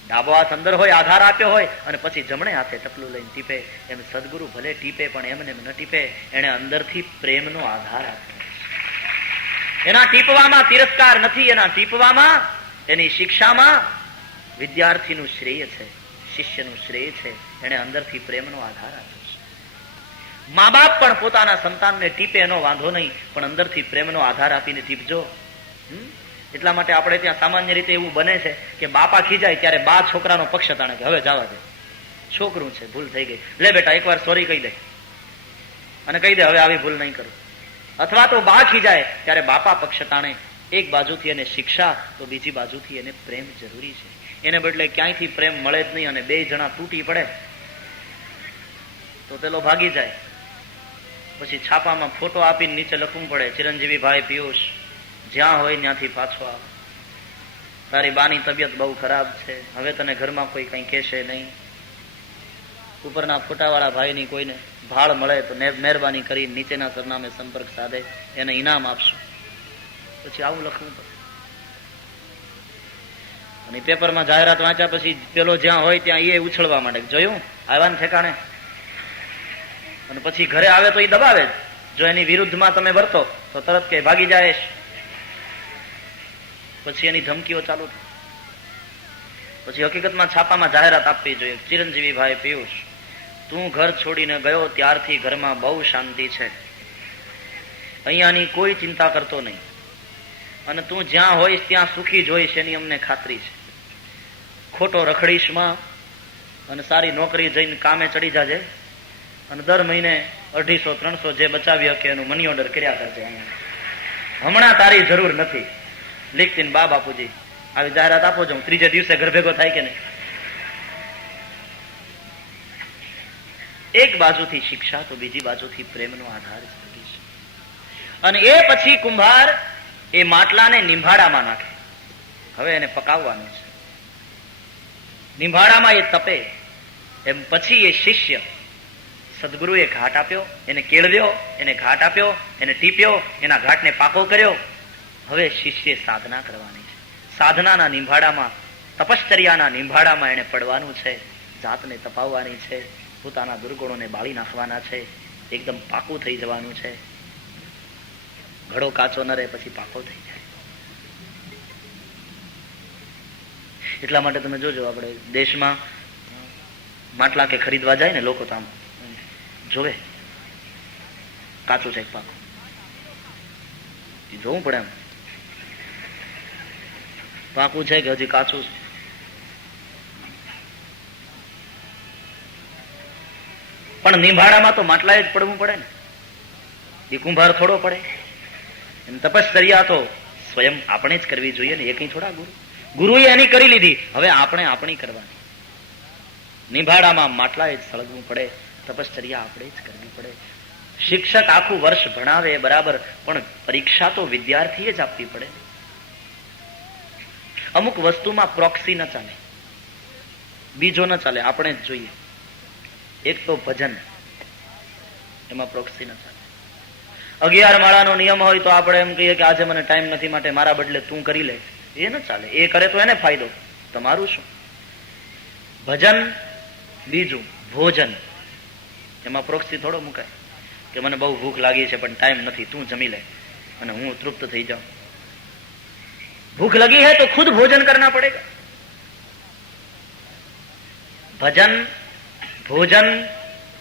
ડાબો હાથ અંદર હોય, આધાર આપ્યો હોય, અને પછી જમણે હાથે ટપલું લઈને ટીપે. એમ સદગુરુ ભલે ટીપે પણ એમને ન ટીપે, એને અંદરથી પ્રેમનો આધાર આપ્યો. એના ટીપવામાં તિરસ્કાર નથી, એના ટીપવામાં, એની શિક્ષામાં વિદ્યાર્થીનું શ્રેય છે, શિષ્યનું શ્રેય છે. એને અંદરથી પ્રેમનો આધાર આપ્યો છે. મા બાપ પણ પોતાના સંતાનને ટીપે એનો વાંધો નહીં, પણ અંદરથી પ્રેમનો આધાર આપીને ટીપજો. એટલા માટે આપણે ત્યાં સામાન્ય રીતે એવું બને છે કે બાપા ખીજાય ત્યારે બા છોકરાનો પક્ષ તાણે કે હવે જવા દે, છોકરું છે, ભૂલ થઈ ગઈ, લે બેટા એકવાર સોરી કહી દે અને કહી દે હવે આવી ભૂલ નહીં કરું. અથવા તો બા ખીજાય ત્યારે બાપા પક્ષ તાણે. એક બાજુથી એને શિક્ષા તો બીજી બાજુથી એને પ્રેમ જરૂરી છે. એને બદલે ક્યાંયથી પ્રેમ મળે જ નહીં અને બે જણા તૂટી પડે તો પેલો ભાગી જાય. પછી છાપામાં ફોટો આપીને નીચે લખવું પડે, ચિરંજીવી ભાઈ પિયુષ જ્યાં હોય ત્યાંથી પાછો આવ, તારી બાની તબિયત બહુ ખરાબ છે, હવે તને ઘરમાં કોઈ કઈ કહેશે નહીં. ઉપરના ફોટાવાળા ભાઈની કોઈને ભાળ મળે તો મહેરબાની કરી નીચેના સરનામે સંપર્ક સાધે, એને ઇનામ આપશું. પછી આવું લખવું પડે. અને પેપરમાં જાહેરાત વાંચ્યા પછી પેલો જ્યાં હોય ત્યાં એ ઉછળવા માંડે, જોયું આવ્યા ને ઠેકાણે. અને પછી ઘરે આવે તો એ દબાવે જ. જો એની વિરુદ્ધમાં તમે વર્તો તો તરત કે ભાગી જાય. પછી એની ધમકીઓ ચાલુ થાય. પછી હકીકતમાં છાપામાં જાહેરાત આપવી જોઈએ, ચિરંજીવી ભાઈ પિયુષ, તું ઘર છોડીને ગયો ત્યારથી ઘરમાં બહુ શાંતિ છે, અહીંયાની કોઈ ચિંતા કરતો નહીં, અને તું જ્યાં હોઈશ ત્યાં સુખી જોઈશ એની અમને ખાતરી છે. ખોટો રખડીશમાં અને સારી નોકરી જઈને કામે ચડી જાજે, અને દર મહિને 250-300 જે બચાવી શકે એનું મની ઓર્ડર કર્યા કરજે. હમણાં તારી જરૂર નથી. લીખતીન બા બાપુજી આવી જાહેરાત આપો છો, ત્રીજે દિવસે ઘર ભેગો થાય કે નહીં? એક બાજુથી શિક્ષા તો બીજી બાજુથી પ્રેમનો આધાર છે. અને એ પછી કુંભાર એ માટલાને નિંભાડામાં નાખે. હવે એને પકાવવાનું છે. નિંભાડામાં એ તપે. એમ પછી એ શિષ્ય સદગુરુએ ઘાટ આપ્યો, એને કેળવ્યો, એને ઘાટ આપ્યો, એને ટીપ્યો, એના ઘાટને પાકો કર્યો. હવે શિષ્ય સાધના કરવાની છે. સાધનાના નિંભાડામાં, તપશ્ચર્યાના નિંભાડામાં એને પડવાનું છે. જાતને તપાવવાની છે, પોતાના દુર્ગુણોને બાળી નાખવાના છે, એકદમ પાકું થઈ જવાનું છે. ઘડો કાચો ન રહે, પછી પાકો થઈ જાય. એટલા માટે તમે જોજો, આપણે દેશમાં માટલા કે ખરીદવા જાય ને લોકો, તો આમ જોવે કાચું છે પાકું, જોવું પડે. એમ પાકું છે કે હજી કાચું છે? પણ નિંભાડામાં તો માટલાએ જ પડવું પડે ને, એ કુંભાર થોડો પડે. એમ તપશ્ચર્યા તો સ્વયં આપણે જ કરવી જોઈએ ને, એ કઈ થોડા ગુરુએ એની કરી લીધી, હવે આપણે આપણી કરવાની. નિંભાડામાં માટલાએ જ સળગવું પડે, તપશ્ચર્યા આપણે જ કરવી પડે. શિક્ષક આખું વર્ષ ભણાવે બરાબર, પણ પરીક્ષા તો વિદ્યાર્થીએ જ આપવી પડે. અમુક વસ્તુમાં પ્રોક્સી ન ચાલે, બીજો ન ચાલે, આપણે જ જોઈએ. એક તો ભજન, એમાં પ્રોક્સી ન ચાલે. 11 માળાનો નિયમ હોય તો આપણે એમ કહીએ કે આજે મને ટાઈમ નથી, માટે મારા બદલે તું કરી લે, એ ન ચાલે. એ કરે તો એને ફાયદો, તમારું શું? ભજન. બીજું ભોજન, એમાં પ્રોક્સી થોડો મુકાય કે મને બહુ ભૂખ લાગી છે પણ ટાઈમ નથી, તું જમી લે અને હું તૃપ્ત થઈ જાઉં. ભૂખ લગી है तो खुद भोजन करना पड़ेगा. भजन, भोजन.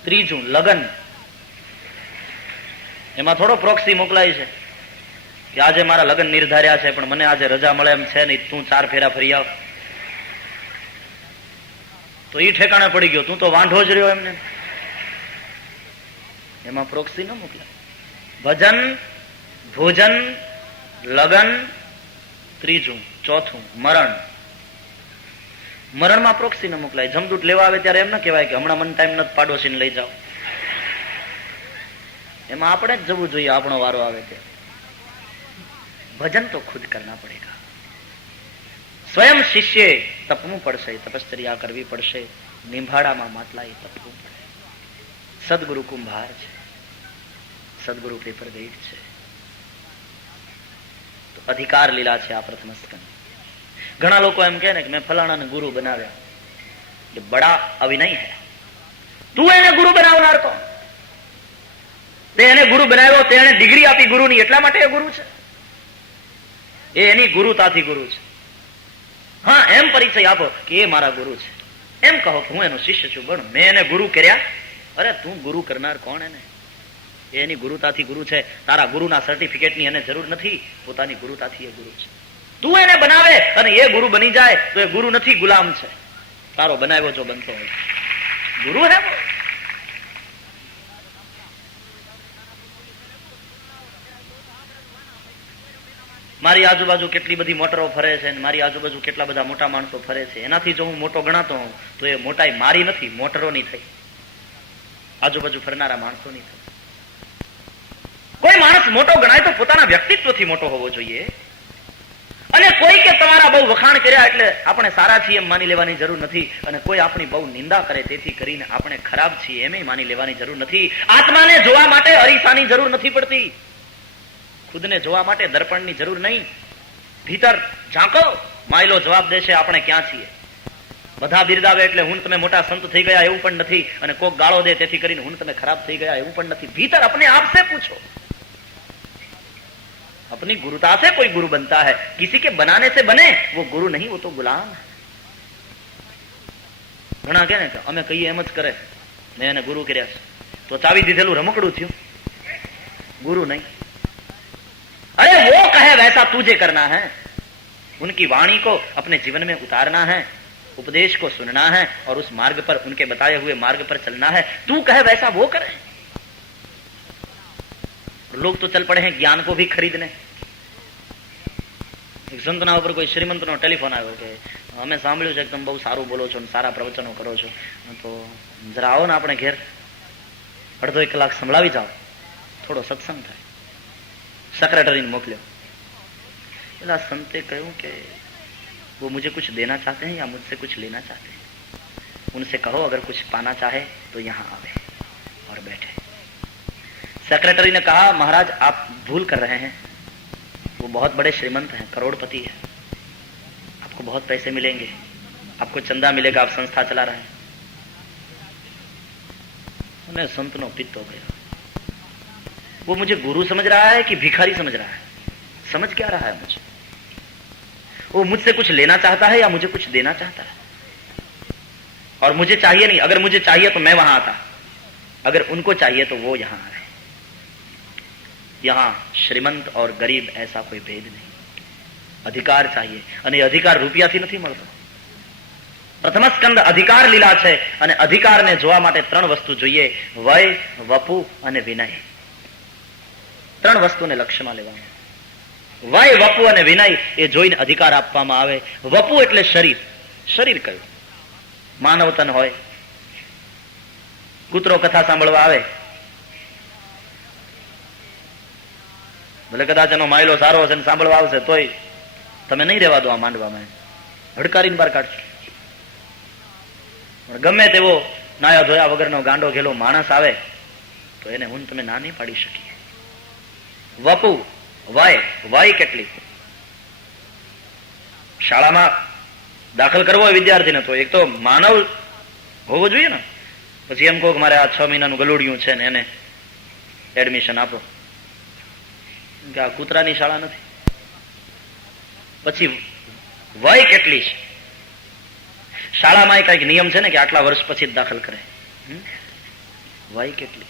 ત્રીજું લગન. એમાં થોડો પ્રોક્સી મોકલાય છે કે આજે મારા લગન નિર્ધાર્યા છે પણ મને આજે રજા મળે એમ છે નહીં, તું 4 ફેરા ફરી આવ. તો ઈ ઠેકાણે પડી ગયો, તું તો વાંઢો જ રહ્યો એમને. એમાં પ્રોક્સી ન મોકલાય. ભજન, ભોજન, લગન. ત્રીજું, ચોથું મરણ. મરણમાં પ્રોક્સી ન મોકલાય. જમદૂત લેવા આવે ત્યારે એમ ન કહેવાય કે હમણાં મને ટાઈમ નથી, પાડોશીને લઈ જાઓ. એમાં આપણે જ જવું જોઈએ આપણો વારો આવે ત્યારે. ભજન તો ખુદ કરના પડેગા. સ્વયં શિષ્યે તપવું પડશે, તપશ્ચર્યા કરવી પડશે. નિંભાડામાં માટલાએ તપવું પડે. સદગુરુ કુંભાર છે, સદગુરુ પેપર વેઇટ છે. તો અધિકાર લીલા છે આ પ્રથમ સ્કંદ. ઘણા લોકો એમ કહે ને કે મેં ફલાણાને ગુરુ બનાવ્યા, એ બડા અવિનય હે. તું એને ગુરુ બનાવનાર તો તે એને ગુરુ બનાવ્યો, તેને ડિગ્રી આપી ગુરુની, એટલા માટે એ ગુરુ છે. એ એની ગુરુતાથી ગુરુ છે. હા, એમ પરિચય આપો કે એ મારા ગુરુ છે, એમ કહો કે હું એનો શિષ્ય છું, પણ મેં એને ગુરુ કર્યા. અરે તું ગુરુ કરનાર કોણ? એને એની ગુરુતાથી ગુરુ છે. તારા ગુરુના સર્ટિફિકેટની એને જરૂર નથી, પોતાની ગુરુતાથી એ ગુરુ છે. તું એને બનાવે અને એ ગુરુ બની જાય તો એ ગુરુ નથી, ગુલામ છે. તારો બનાવ્યો જો બનતો હોય ગુરુ હે. મારી આજુબાજુ કેટલી બધી મોટરો ફરે છે, મારી આજુબાજુ કેટલા બધા મોટા માણસો ફરે છે, એનાથી જો હું મોટો ગણાતો હોઉં તો એ મોટાઈ મારી નથી, મોટરોની થઈ, આજુબાજુ ફરનારા માણસોની થઈ. કોઈ માણસ મોટો ગણાય તો પોતાના વ્યક્તિત્વથી મોટો હોવો જોઈએ. અને કોઈ કે તમારા બહુ વખાણ કર્યા એટલે આપણે સારા છીએ એમ માની લેવાની જરૂર નથી, અને કોઈ આપણી બહુ નિંદા કરે તેથી કરીને આપણે ખરાબ છીએ એમ માની લેવાની જરૂર નથી. આત્માને જોવા માટે અરીસાની જરૂર નથી પડતી, ખુદને જોવા માટે દર્પણની જરૂર નહીં. ભીતર ઝાંકો, માયલો જવાબ દેશે આપણે ક્યાં છીએ. બધા બિરદાવે એટલે હું તમે મોટા સંત થઈ ગયા એવું પણ નથી, અને કોક ગાળો દે તેથી કરીને હું તમે ખરાબ થઈ ગયા એવું પણ નથી. ભીतर अपने आप से पूछो, अपनी गुरुता से कोई गुरु बनता है, किसी के बनाने से बने वो गुरु नहीं, वो तो गुलाम है. ઘણા કે ને અમે કહીએ એમ જ કરે, મેં એને ગુરુ કર્યા છે, તો ચાવી દીધેલું રમકડું થયું, गुरु नहीं. अरे वो कहे वैसा तुझे करना है, उनकी वाणी को अपने जीवन में उतारना है, उपदेश को सुनना है और उस मार्ग पर, उनके बताए हुए मार्ग पर चलना है. तू कहे वैसा वो करे. लोग तो चल पड़े हैं ज्ञान को भी खरीदने. એક સંતના ઉપર કોઈ શ્રીમંતનો ટેલિફોન આવ્યો કે અમે સાંભળ્યું છે કે તમે બહુ સારું બોલો છો, સારા પ્રવચનો કરો છો, તો જરા આવો ને આપણે ઘેર, અડધો 1 કલાક સંભળાવી જાઓ, થોડો સત્સંગ થાય. सेक्रेटरी ने मोकल्यो. बोला संते कहूं कि वो मुझे कुछ देना चाहते हैं या मुझसे कुछ लेना चाहते हैं, उनसे कहो अगर कुछ पाना चाहे तो यहाँ आवे और बैठे. सेक्रेटरी ने कहा महाराज आप भूल कर रहे हैं, वो बहुत बड़े श्रीमंत हैं, करोड़पति है, आपको बहुत पैसे मिलेंगे, आपको चंदा मिलेगा, आप संस्था चला रहे हैं. उन्हें संत नो पित्त हो गया. वो मुझे गुरु समझ रहा है कि भिखारी समझ रहा है? समझ क्या रहा है मुझे? वो मुझसे कुछ लेना चाहता है या मुझे कुछ देना चाहता है? और मुझे चाहिए नहीं, अगर मुझे चाहिए तो मैं वहां आता, अगर उनको चाहिए तो वो यहां आए. यहां श्रीमंत और गरीब ऐसा कोई भेद नहीं. अधिकार चाहिए, અને અધિકાર રૂપિયાથી નથી મળતો. પ્રથમ સ્કંદ અધિકાર લીલા છે, અને અધિકારને જોવા માટે 3 વસ્તુ જોઈએ: વય, વપુ અને વિનય. 3 વસ્તુને લક્ષ્યમાં લેવાનું. વય, વપુ અને વિનય એ જોઈને અધિકાર આપવામાં આવે. વપુ એટલે શરીર. શરીર કયું? માનવ તન હોય. કૂતરો કથા સાંભળવા આવે, ભલે કદાચ એનો માયલો સારો હશે ને સાંભળવા આવશે, તોય તમે નહીં રહેવા દો આ માંડવામાં, હડકારીને બહાર કાઢશો. પણ ગમે તેવો નાયા ધોયા વગરનો ગાંડો ઘેલો માણસ આવે તો એને હું તમે ના નહીં પાડી શકીએ. વપુ, વાય. વાય કેટલી? શાળામાં દાખલ કરવો હોય વિદ્યાર્થીને તો એક તો માનવ હોવો જોઈએ ને. પછી એમ કહો કે મારે આ 6 મહિનાનું ગલુડિયું છે ને એને એડમિશન આપો, કે આ કૂતરાની શાળા નથી. પછી વય કેટલી છે? શાળામાં કઈક નિયમ છે ને કે આટલા વર્ષ પછી જ દાખલ કરે. વય કેટલી?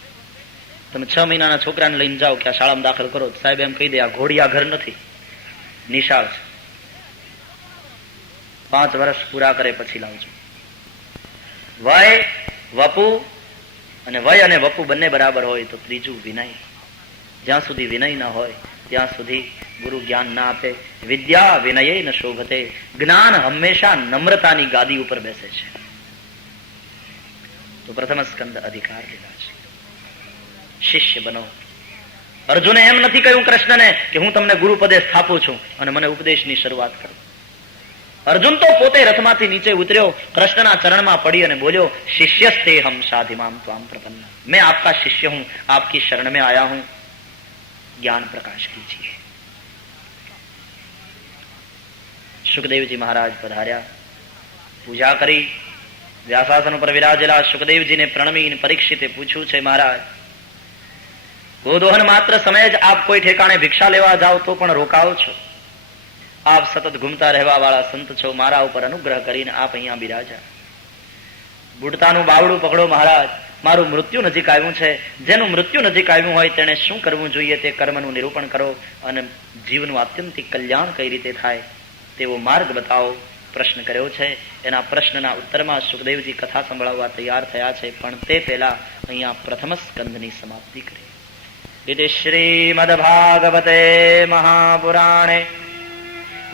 તમે 6 મહિનાના છોકરાને લઈને જાઓ કે આ શાળામાં દાખલ કરો, સાહેબ એમ કહી દે આ ઘોડિયા ઘર નથી, નિશાળ છે, 5 વર્ષ પૂરા કરે પછી લાવજો. વય, વપુ, અને વય અને વપુ બંને બરાબર હોય તો ત્રીજું વિનય. જ્યાં સુધી વિનય ન હોય ત્યાં સુધી ગુરુ જ્ઞાન ના આપે. વિદ્યા વિનયે ન શોભતે. જ્ઞાન હંમેશા નમ્રતાની ગાદી ઉપર બેસે છે. તો પ્રથમ સ્કંદ અધિકાર લીધા છે. શિષ્ય બનો. અર્જુને એમ નથી કહ્યું કૃષ્ણને કે હું તમને ગુરુ પદે સ્થાપું છું અને મને ઉપદેશની શરૂઆત કરો. અર્જુન તો પોતે રથમાંથી નીચે ઉતર્યો, કૃષ્ણના ચરણમાં પડી અને બોલ્યો શિષ્યસ્તે હમ સાધિમામ ત્વામ પ્રપન્ન. मैं आपका शिष्य हूं, आपकी शरण में आया हूं, ज्ञान प्रकाश कीजिए. સુખદેવજી મહારાજ પધાર્યા, પૂજા કરી, વ્યાસાસન ઉપર વિરાજેલા સુખદેવજીને પ્રણમીને પરીક્ષિતે પૂછ્યું છે મહારાજ, ગોદોહન માત્ર સમય જ આપ કોઈ ઠેકાણે ભિક્ષા લેવા જાઓ તો પણ રોકાવો છો. આપ સતત ઘૂમતા રહેવા વાળા સંત છો, મારા ઉપર અનુગ્રહ કરીને આપ અહીંયા બિરાજા. બુઢતાનું બાવડું પકડો મહારાજ, મારું મૃત્યુ નજીક આવ્યું છે. જેનું મૃત્યુ નજીક આવ્યું હોય તેણે શું કરવું જોઈએ તે કર્મનું નિરૂપણ કરો અને જીવનું આત્યંતિક કલ્યાણ કઈ રીતે થાય તેવો માર્ગ બતાવો. પ્રશ્ન કર્યો છે. એના પ્રશ્નના ઉત્તરમાં સુખદેવજી કથા સંભળાવવા તૈયાર થયા છે, પણ તે પહેલા અહીંયા પ્રથમ સ્કંદની સમાપ્તિ કરી. ઇતિ શ્રીમદ ભાગવતે મહાપુરાણે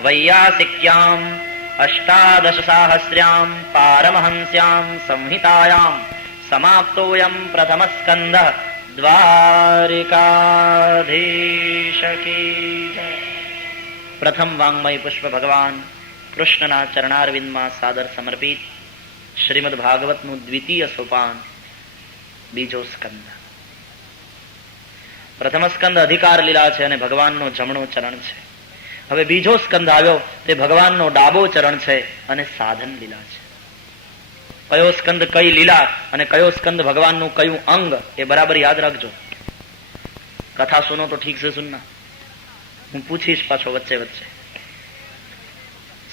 વૈયાસિક્યામ અષ્ટાદશ સાહસ્ર્યામ પારમહંસ્યામ સંહિતાયામ સમાપ્તોયમ પ્રથમ સ્કંદ. દ્વારિકાધીશ કી જય. પ્રથમ વાંગ્મય પુષ્પ ભગવાન કૃષ્ણના ચરણારવિંદમાં સાદર સમર્પિત શ્રીમદ ભાગવતનું દ્વિતીય સોપાન, બીજો સ્કંદ. પ્રથમ સ્કંદ અધિકાર લીલા છે અને ભગવાનનો જમણો ચરણ છે. હવે બીજો સ્કંદ આવ્યો તે ભગવાનનો ડાબો ચરણ છે અને સાધન લીલા છે. કયો સ્કંદ કઈ લીલા અને કયો સ્કંદ ભગવાનનું કયું અંગ એ બરાબર યાદ રાખજો. કથા સુનો તો ઠીક છે સુનના, હું પૂછીશ પાછો વચ્ચે વચ્ચે,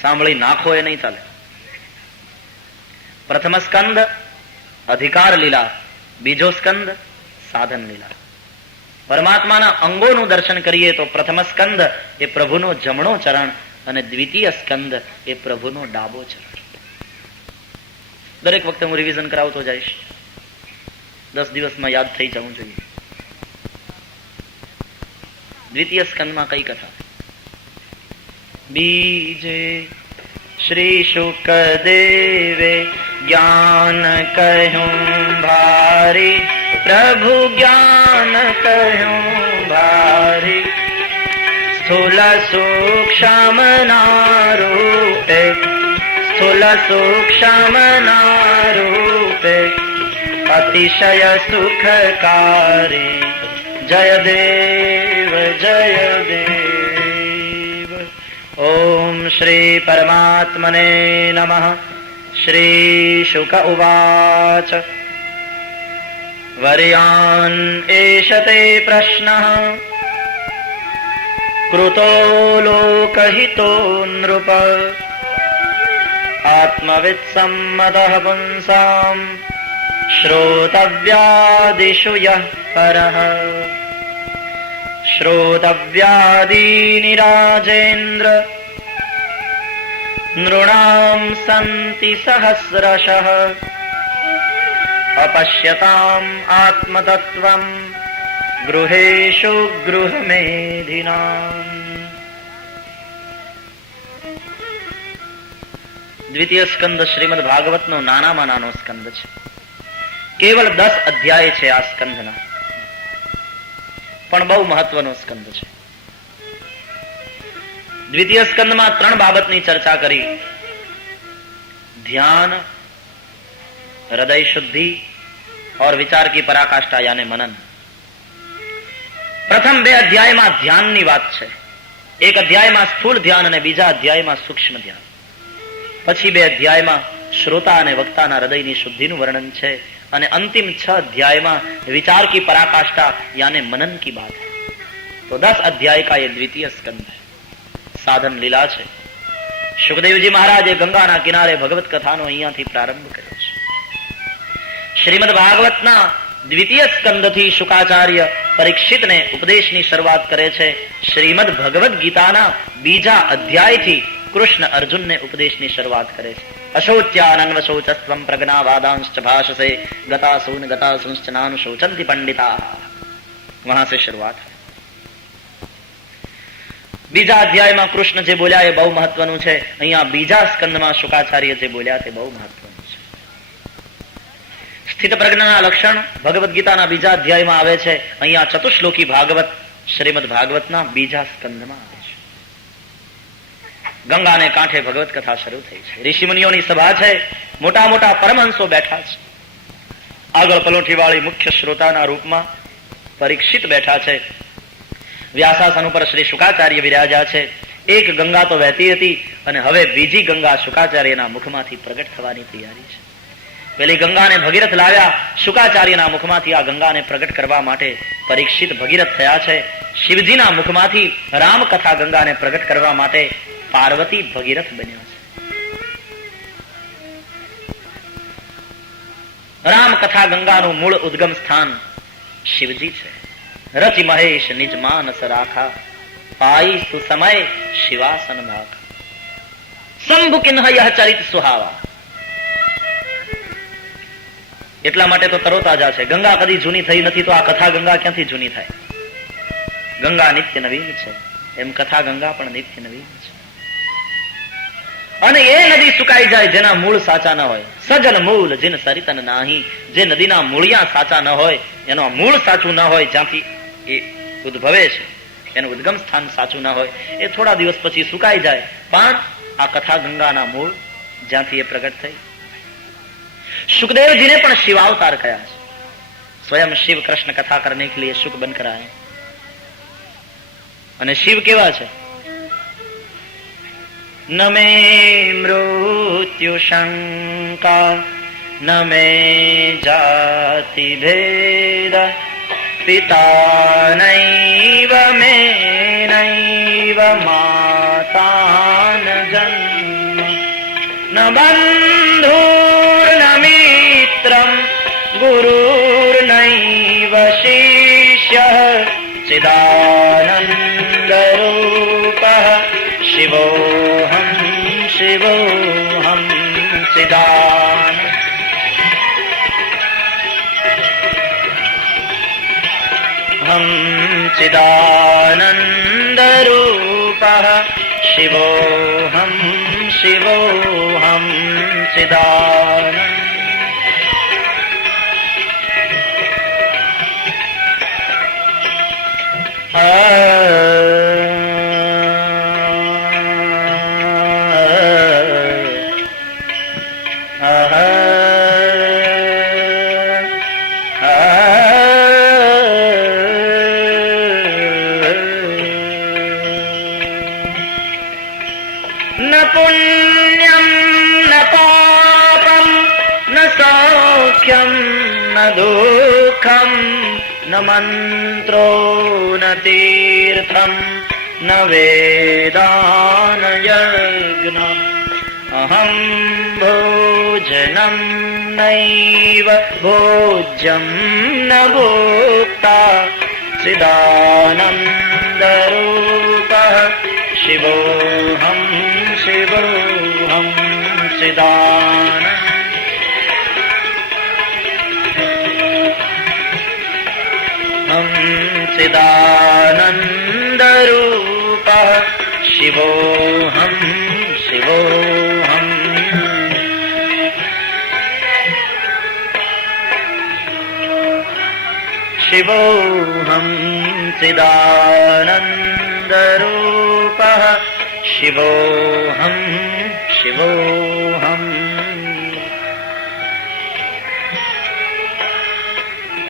સાંભળી નાખો એ નહીં ચાલે. પ્રથમ સ્કંદ અધિકાર લીલા, બીજો સ્કંદ સાધન લીલા. પરમાત્માના અંગોનું દર્શન કરીએ તો પ્રથમ સ્કંદ એ પ્રભુનો જમણો ચરણ અને દ્વિતીય સ્કંદ એ પ્રભુનો ડાબો ચરણ. દરેક વખતે હું રિવિઝન કરાવતો જઈશ, 10 દિવસમાં યાદ થઈ જવું જોઈએ. દ્વિતીય સ્કંદમાં કઈ કથા? બીજે શ્રી શુકદેવે જ્ઞાન કહ્યું ભારી, પ્રભુ જ્ઞાન કહ્યું ભારી, સ્થૂલ સૂક્ષ્મ ના રૂપે, સ્થૂલ સૂક્ષ્મ ના રૂપે, અતિશય સુખકારી, જય દેવ જય દેવ. ઓમ શ્રી પરમાત્મને નમઃ. શ્રી શુક ઉવાચ વર્યાન એષ તે પ્રશ્નઃ કૃતો લોકહિતો નૃપ આત્મવિદ સંમતઃ પુંસામ શ્રોતવ્યાદિષુ યઃ પરઃ. શ્રોતવ્યાદીનિ રાજેન્દ્ર નૃણામ સંતિ સહસ્રશઃ અપશ્યતામ આત્મતત્વમ ગૃહેષુ ગૃહમેધિનામ. દ્વિતીય સ્કંદ શ્રીમદ ભાગવતનો નાનામાં નાનો સ્કંદ છે. કેવલ 10 અધ્યાય છે આ સ્કંદના, પણ બહુ મહત્વનો સ્કંદ છે. દ્વિતીય સ્કંદમાં 3 બાબતની ચર્ચા કરી: ધ્યાન, હૃદય શુદ્ધિ और विचार की पराकाष्ठा यानी मनन. प्रथम 2 अध्यायમાં ધ્યાનની વાત છે. એક અધ્યાયમાં સ્થૂળ ધ્યાન અને બીજા અધ્યાયમાં સૂક્ષ્મ ધ્યાન. પછી 2 અધ્યાયમાં શ્રોતા અને વક્તાના હૃદયની શુદ્ધિનું વર્ણન છે અને અંતિમ 6 અધ્યાયમાં विचार की पराकाष्ठा यानी मनन की बात है. तो 10 अध्याय का ये द्वितीय स्कंद है. साधन लीला છે. સુખદેવજી મહારાજે ગંગાના કિનારે ભગવત કથાનો અહીંયાથી પ્રારંભ કર્યો છે. શ્રીમદ ભાગવતના દ્વિતીય સ્કંદથી શુકાચાર્ય પરીક્ષિતને ઉપદેશની શરૂઆત કરે છે. શ્રીમદ ભગવદ ગીતાના બીજા અધ્યાયથી કૃષ્ણ અર્જુનને ઉપદેશની શરૂઆત કરે છે. અશોચ્યાનન્વશોચસ્ત્વમ પ્રજ્ઞાવાદાંશ્ચ ભાષસે ગતાસૂન ગતાસૂંશ્ચ નાનુશોચંતિ પંડિતા. વહાં સે શરૂઆત. બીજા અધ્યાયમાં કૃષ્ણ જે બોલ્યા એ બહુ મહત્વનું છે. અહીંયા બીજા સ્કંદમાં શુકાચાર્ય જે બોલ્યા તે બહુ મહત્વનું છે. સ્થિત પ્રજ્ઞાના લક્ષણ ભગવદ ગીતાના બીજા અધ્યાયમાં આવે છે. અહીંયા ચતુશ્લોકી ભાગવત શ્રીમદ ભાગવતના બીજા સ્કંદમાં આવે છે. ગંગાને કાંઠે ભગવત કથા શરૂ થઈ છે. ઋષિમુનિઓની સભા છે. મોટા મોટા પરમહંસો બેઠા છે. આગળ પલોઠી વાળી મુખ્ય શ્રોતાના રૂપમાં પરીક્ષિત બેઠા છે. વ્યાસાસન ઉપર શ્રી શુકાચાર્ય વિરાજ્યા છે. એક ગંગા તો વહેતી હતી અને હવે બીજી ગંગા શુકાચાર્યના મુખમાંથી પ્રગટ થવાની તૈયારી છે. પેલી ગંગાને ભગીરથ લાવ્યા. શુકાચાર્યના મુખમાંથી આ ગંગાને પ્રગટ કરવા માટે પરીક્ષિત ભગીરથ થયા છે. શિવજીના મુખમાંથી રામકથા ગંગાને પ્રગટ કરવા માટે પાર્વતી ભગીરથ બન્યા છે. રામકથા ગંગાનું મૂળ ઉદ્ગમ સ્થાન શિવજી છે. રચિ મહેશ નિજ માનસ રાખા, પાઈ સુસમય શિવાસન ભાખા. શંભુ કિન્હ યહ ચરિત સુહાવા. એટલા માટે તો તરોતાજા છે. ગંગા કદી જૂની થઈ નથી, તો આ કથા ગંગા ક્યાંથી જૂની થાય? ગંગા નિત્ય નવીન છે, એમ કથા ગંગા પણ નિત્ય નવીન છે. અને એ નદી સુકાઈ જાય જેના મૂળ સાચા ન હોય. સજન મૂળ જીન સરિતન નાહી. જે નદીના મૂળિયા સાચા ન હોય, એનો મૂળ સાચું ન હોય, જ્યાંથી એ ઉદ્ભવે છે એનું ઉદ્ગમ સ્થાન સાચું ન હોય, એ થોડા દિવસ પછી સુકાઈ જાય. પણ આ કથા ગંગાના મૂળ જ્યાંથી એ પ્રગટ થઈ. सुखदेव जी ने पण शिवावतार कहा है. स्वयं शिव कृष्ण कथा करने के लिए शुक बनकर आए. અને શિવ કેવા છે? ન મે મૃત્યુ શંકા न मे जाति भेद पिता नैव मे नैव माता न जन्म न बन्धुर्न मित्रं गुरुर्नैव शिष्यः चिदानन्दरूपः शिवोऽहं शिवोऽहं चिदानन्दरूपः शिवोऽहं शिवोऽहं चिदानन्दरूपः न पुण्यं न पापं न सौख्यं न दुःखं न मन्त्रो न तीर्थं न वेदा न यज्ञ अहं भोजनं नैव भोज्यं न भोक्ता चिदानन्दरूपः शिवोऽहं शिवोऽहं चिदानन्दरूपः शिवोऽहं शिवोऽहं शिवोऽहं चिदानन्दरूपः शिवोऽहं शिवोऽहम्